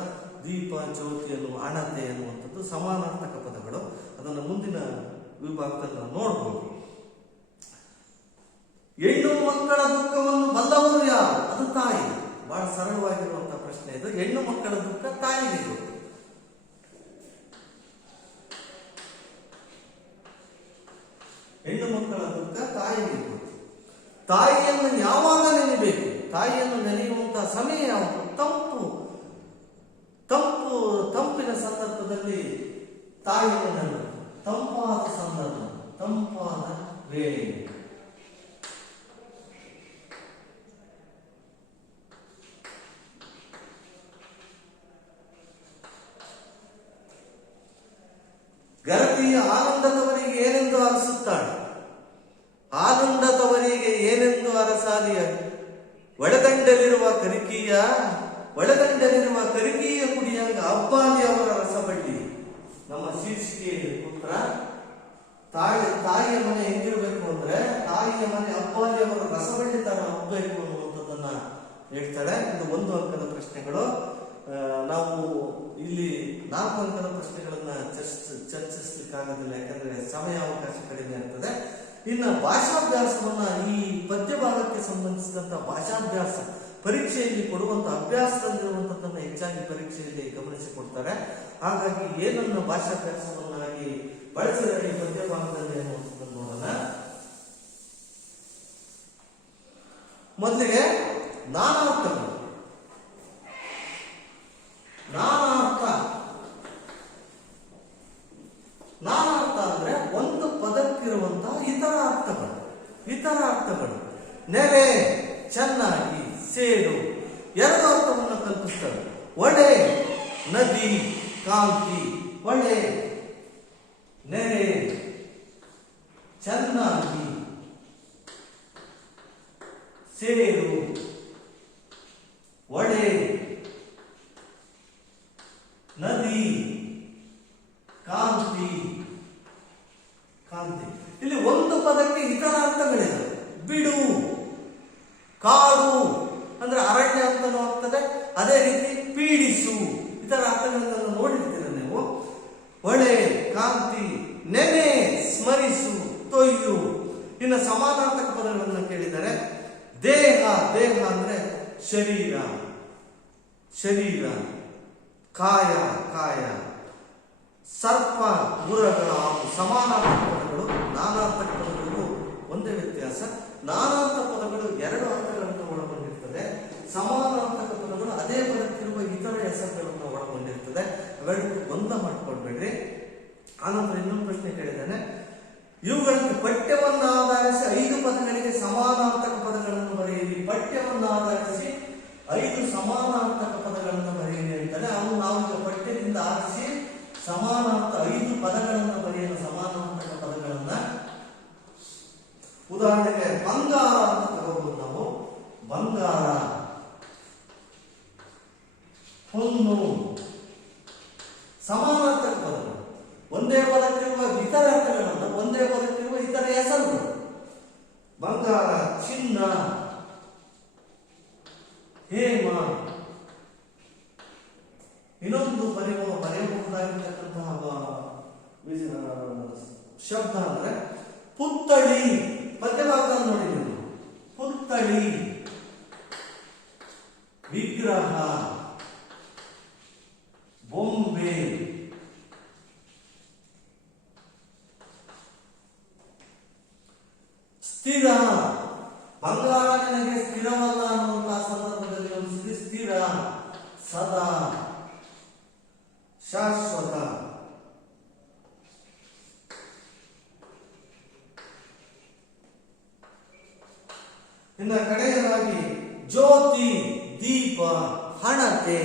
ದೀಪ ಜ್ಯೋತಿ ಅನ್ನುವ ಅಣತೆ ಅನ್ನುವಂಥದ್ದು ಸಮಾನಾರ್ಥಕ ಪದಗಳು. ಅದನ್ನು ಮುಂದಿನ ವಿಭಾಗದಲ್ಲಿ ನಾವು ನೋಡಬಹುದು. ಹೆಣ್ಣು ಮಕ್ಕಳ ದುಃಖವನ್ನು ಬಲ್ಲವರು ಯಾರು? ಅದು ತಾಯಿ. ಬಹಳ ಸರಳವಾಗಿರುವಂತಹ ಪ್ರಶ್ನೆ ಇದು. ಹೆಣ್ಣು ಮಕ್ಕಳ ದುಃಖ ತಾಯಿಗೆ ಗೊತ್ತು. ಹೆಣ್ಣು ಮಕ್ಕಳ ದುಃಖ ತಾಯಿಗೆ ಗೊತ್ತು. ತಾಯಿಯನ್ನು ಯಾವಾಗ ನೆನೆಯಬೇಕು? ತಾಯಿಯನ್ನು ನೆನೆಯುವಂತಹ ಸಮಯ ಯಾವುದು? ತಂಪಿನ ಸಂದರ್ಭದಲ್ಲಿ ತಾಯಿಯನ್ನು ನೆನಪು. ತಂಪಾದ ಸಂದರ್ಭ, ತಂಪಾದ ವೇಳೆ. ಗರತಿಯ ಆನಂದದವರಿಗೆ ಏನೆಂದು ಅರಸುತ್ತಾಳೆ? ಆನಂದದವರಿಗೆ ಏನೆಂದು ಅರಸಾದಿಯ? ಒಳದಂಡಲಿರುವ ಕರಿಕೀಯ ಕುಡಿಯಂಗ ಅಬ್ಬಾಲಿ ಅವರ ರಸಬಳ್ಳಿ. ನಮ್ಮ ಶೀರ್ಷಿಕೆ ಪುತ್ರ. ತಾಯಿಯ ಮನೆ ಹೆಂಗಿರ್ಬೇಕು ಅಂದ್ರೆ, ತಾಯಿಯ ಮನೆ ಅಬ್ಬಾಲಿ ಅವರ ರಸಬಳ್ಳಿ ತರ ಹೋಗ್ಬೇಕು ಅನ್ನುವಂಥದ್ದನ್ನ ಹೇಳ್ತಾಳೆ. ಇದು 1 ಅಂಕದ ಪ್ರಶ್ನೆಗಳು. ನಾವು ಇಲ್ಲಿ 4 ಅಂಕದ ಪ್ರಶ್ನೆಗಳನ್ನ ಚರ್ಚಿಸಲಿಕ್ಕಾಗೋದಿಲ್ಲ, ಯಾಕಂದ್ರೆ ಸಮಯ ಅವಕಾಶ ಕಡಿಮೆ ಇರ್ತದೆ. ಇನ್ನು ಭಾಷಾಭ್ಯಾಸವನ್ನ, ಈ ಪದ್ಯ ಭಾಗಕ್ಕೆ ಸಂಬಂಧಿಸಿದಂತ ಭಾಷಾಭ್ಯಾಸ ಪರೀಕ್ಷೆಯಲ್ಲಿ ಕೊಡುವಂತ ಅಭ್ಯಾಸದಲ್ಲಿರುವಂತದ್ದನ್ನ ಹೆಚ್ಚಾಗಿ ಪರೀಕ್ಷೆಯಲ್ಲಿ ಗಮನಿಸಿಕೊಡ್ತಾರೆ. ಹಾಗಾಗಿ ಏನನ್ನ ಭಾಷಾಭ್ಯಾಸವನ್ನಾಗಿ ಬಳಸಿದರೆ ಈ ಪದ್ಯ ಭಾಗದಲ್ಲಿ ಅನ್ನುವಂಥದ್ದನ್ನು ನೋಡೋಣ. ಮೊದಲಿಗೆ ನಾನಾರ್ಥಗಳು. ನಾನಾರ್ಥ ಅಂದ್ರೆ ಒಂದು ಪದಕ್ಕಿರುವಂತಹ ಇತರ ಅರ್ಥಗಳು. ನೆರೆ, ಚೆನ್ನಾಗಿ, ಸೇರು 2 ಅರ್ಥವನ್ನು ಕಲ್ಪಿಸ್ತವೆ. ಒಡೆ, ನದಿ, ಕಾಂತಿ. ಒಡೆ, ನೆರೆ, ಚೆನ್ನಾಗಿ, ಸೇರು. ಒಡೆ, ನದಿ, ಕಾಂತಿ. ಇಲ್ಲಿ ಒಂದು ಪದಕ್ಕೆ ಇತರ ಅರ್ಥಗಳಿದೆ. ಬಿಡು, ಕಾಡು ಅಂದ್ರೆ ಅರಣ್ಯ ಅಂತನೂ ಆಗ್ತದೆ. ಅದೇ ರೀತಿ ಪೀಡಿಸು, ಇತರ ಅರ್ಥಗಳನ್ನ ನೋಡಿರ್ತೀರ ನೀವು. ಒಳೆ, ಕಾಂತಿ, ನೆನೆ, ಸ್ಮರಿಸು, ತೊಯ್ಯು. ಇನ್ನು ಸಮಾನಾರ್ಥಕ ಪದಗಳನ್ನು ಕೇಳಿದರೆ, ದೇಹ ಅಂದ್ರೆ ಶರೀರ, ಕಾಯ, ಸರ್ಪ, ಗುರಗಳ. ಸಮಾನಾರ್ಥಕ ಪದಗಳು ನಾನಾರ್ಥಕ ಪದಗಳಿಗೂ ಒಂದೇ ವ್ಯತ್ಯಾಸ. ನಾನಾರ್ಥ ಪದಗಳು 2 ಅರ್ಥಗಳನ್ನು ಒಳಗೊಂಡಿರ್ತದೆ. ಸಮಾನಾರ್ಥಕ ಪದಗಳು ಅದೇ ಬರುತ್ತಿರುವ ಇತರ ಹೆಸರುಗಳನ್ನು ಒಳಗೊಂಡಿರ್ತದೆ. ಅವೆರಡಕ್ಕೂ ಗೊಂದಲ ಮಾಡಿಕೊಡ್ಬೇಡ್ರಿ. ಆನಂತರ ಇನ್ನೊಂದು ಪ್ರಶ್ನೆ ಕೇಳಿದ್ದೇನೆ. ಇವುಗಳನ್ನು ಪಠ್ಯವನ್ನು ಆಧರಿಸಿ 5 ಪದಗಳಿಗೆ ಸಮಾನಾರ್ಥಕ ಪದಗಳನ್ನು ಬರೆಯಿರಿ. ಪಠ್ಯವನ್ನು ಆಧರಿಸಿ 5 ಸಮಾನಾರ್ಥಕ ಪದಗಳನ್ನು ಬರೆಯಿರಿ ಅಂತಾನೆ. ನಾವು ಪಠ್ಯದಿಂದ ಆರಿಸಿ ಸಮಾನಾರ್ಥ 5 ಪದಗಳನ್ನು ಬರೆಯಲು ಸಮಾನಾರ್ಥಕ ಪದಗಳನ್ನ. ಉದಾಹರಣೆಗೆ ಬಂಗಾರ ಅಂತ ತಗೋಬಹುದು ನಾವು. ಬಂಗಾರ, ಹೊನ್ನು ಸಮಾನಾರ್ಥಕ ಪದಗಳು. ಒಂದೇ ಪದಕ್ಕಿರುವ ಇತರ ಅರ್ಥಗಳಲ್ಲ, ಒಂದೇ ಪದಕ್ಕಿರುವ ಇತರ ಹೆಸರುಗಳು. ಬಂಗಾರ, ಚಿನ್ನ, ಹೇಮ. ಇನ್ನೊಂದು ಬರೆಯಬಹುದಾಗಿರ್ತಕ್ಕಂತಹ ಶಬ್ದ ಅಂದ್ರೆ ಪುತ್ಥಳಿ. ಪದ್ಯಭಾಗದಲ್ಲಿ ನೋಡಿದ್ದೀವಿ. ಪುತ್ಥಳಿ ವಿಗ್ರಹ, ಬೊಂಬೆ, ಸ್ಥಿರ. ಬಂಗಾರ ನನಗೆ ಸ್ಥಿರವಲ್ಲ ಅನ್ನುವಂತಹ ಸಂದರ್ಭದಲ್ಲಿ ಒಂದು ಸ್ಥಿರ, ಸದಾ, ಶಾಶ್ವತ. ಇನ್ನ ಕಡೆಯದಾಗಿ ಜ್ಯೋತಿ, ದೀಪ, ಹಣತೆ,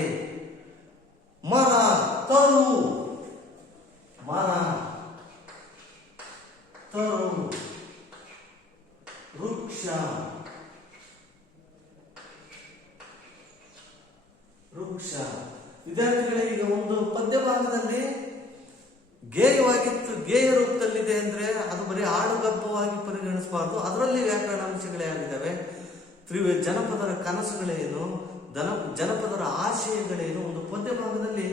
ಮರ, ತರು, ಮರ, ತರು, ವೃಕ್ಷ, ವೃಕ್ಷ. ವಿದ್ಯಾರ್ಥಿಗಳೇ, ಈಗ ಒಂದು ಪದ್ಯ ಭಾಗದಲ್ಲಿ ಗೇಯವಾಗಿತ್ತು, ಗೇಯ ರೂಪದಲ್ಲಿದೆ ಅಂದ್ರೆ ಅದು ಬರೀ ಹಾಡುಗಬ್ಬವಾಗಿ ಪರಿಗಣಿಸಬಾರ್ದು. ಅದರಲ್ಲಿ ವ್ಯಾಕರಣಾಂಶಗಳೇ ಆಗಿದ್ದಾವೆ. ಜನಪದರ ಕನಸುಗಳೇನು, ಜನಪದರ ಆಶಯಗಳೇನು. ಒಂದು ಪದ್ಯ ಭಾಗದಲ್ಲಿ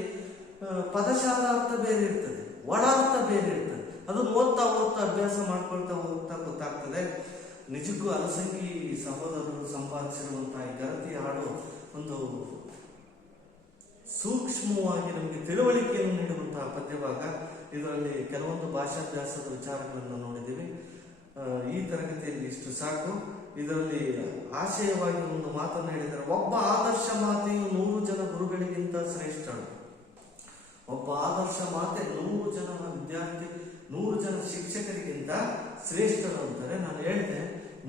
ಪದಶಾಲ ಅರ್ಥ ಬೇರೆ ಇರ್ತದೆ, ಒಳಾರ್ಥ ಬೇರೆ ಇರ್ತದೆ. ಅದನ್ನು ಓದ್ತಾ ಅಭ್ಯಾಸ ಮಾಡ್ಕೊಳ್ತಾ ಹೋಗ್ತಾ ಗೊತ್ತಾಗ್ತದೆ. ನಿಜಕ್ಕೂ ಅಲಸಂಗಿ ಸಹೋದರರು ಸಂಪಾದಿಸಿರುವಂತಹ ಈ ಗರತಿ ಹಾಡು ಒಂದು ಸೂಕ್ಷ್ಮವಾಗಿ ನಮಗೆ ತಿಳುವಳಿಕೆಯನ್ನು ನೀಡುವಂತಹ ಪದ್ಯಭಾಗ. ಇದರಲ್ಲಿ ಕೆಲವೊಂದು ಭಾಷಾಭ್ಯಾಸದ ವಿಚಾರಗಳನ್ನು ನೋಡಿದ್ದೀವಿ. ಈ ತರಗತಿಯಲ್ಲಿ ಇಷ್ಟು ಸಾಕು. ಇದರಲ್ಲಿ ಆಶಯವಾಗಿ ಒಂದು ಮಾತನ್ನು ಹೇಳಿದರೆ, ಒಬ್ಬ ಆದರ್ಶ ಮಾತೆಯು 100 ಜನ ಗುರುಗಳಿಗಿಂತ ಶ್ರೇಷ್ಠಳು. ಒಬ್ಬ ಆದರ್ಶ ಮಾತೆ 100 ಜನ ವಿದ್ಯಾರ್ಥಿ, 100 ಜನ ಶಿಕ್ಷಕರಿಗಿಂತ ಶ್ರೇಷ್ಠರು ಅಂತಾರೆ. ನಾನು ಹೇಳಿದೆ,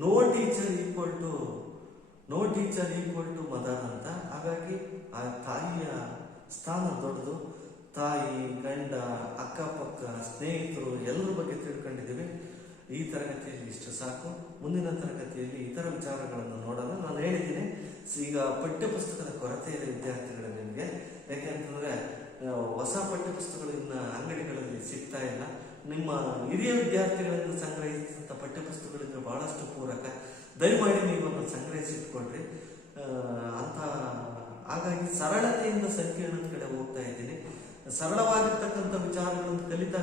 no teacher equal to mother ಅಂತ. ಹಾಗಾಗಿ ಆ ತಾಯಿಯ ಸ್ಥಾನ ದೊಡ್ಡದು. ತಾಯಿ, ಗಂಡ, ಅಕ್ಕಪಕ್ಕ, ಸ್ನೇಹಿತರು ಎಲ್ಲರ ಬಗ್ಗೆ ತಿಳ್ಕೊಂಡಿದ್ದೀವಿ. ಈ ತರಗತಿಯಲ್ಲಿ ಇಷ್ಟು ಸಾಕು. ಮುಂದಿನ ತರಗತಿಯಲ್ಲಿ ಇತರ ವಿಚಾರಗಳನ್ನು ನೋಡೋಣ. ನಾನು ಹೇಳಿದ್ದೀನಿ, ಈಗ ಪಠ್ಯಪುಸ್ತಕದ ಕೊರತೆ ಇದೆ ವಿದ್ಯಾರ್ಥಿಗಳ ನಿಮಗೆ. ಯಾಕೆಂತಂದ್ರೆ ಹೊಸ ಪಠ್ಯಪುಸ್ತಕಗಳು ಇನ್ನು ಅಂಗಡಿಗಳಲ್ಲಿ ಸಿಗ್ತಾ ಇಲ್ಲ. ನಿಮ್ಮ ಹಿರಿಯ ವಿದ್ಯಾರ್ಥಿಗಳಿಂದ ಸಂಗ್ರಹಿಸಿದಂಥ ಪಠ್ಯಪುಸ್ತಕಗಳಿದ್ರೆ ಬಹಳಷ್ಟು ಪೂರಕ. ದಯಮಾಡಿ ನೀವು ಅದನ್ನು ಸಂಗ್ರಹಿಸಿಟ್ಕೊಳ್ರಿ ಅಂತ. ಹಾಗಾಗಿ ಸರಳತೆಯಿಂದ ಸಂಕೀರ್ಣದ ಕಡೆ ಹೋಗ್ತಾ ಇದ್ದೀನಿ. ಸರಳವಾಗಿರ್ತಕ್ಕಂಥ ವಿಚಾರಗಳನ್ನು ಕಲಿತಾ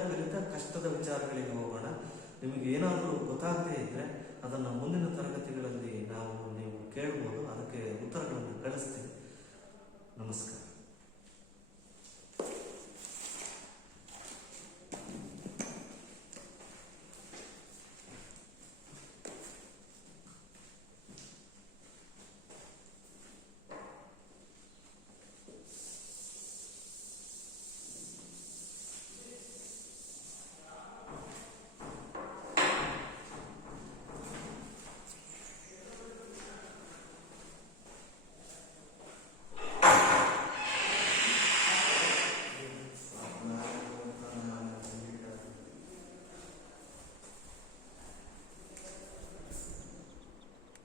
ಕಷ್ಟದ ವಿಚಾರಗಳಿಗೆ ಹೋಗೋಣ. ನಿಮಗೆ ಏನಾದರೂ ಗೊತ್ತಾಗದೇ ಇದ್ರೆ ಅದನ್ನು ಮುಂದಿನ ತರಗತಿಗಳಲ್ಲಿ ನಾವು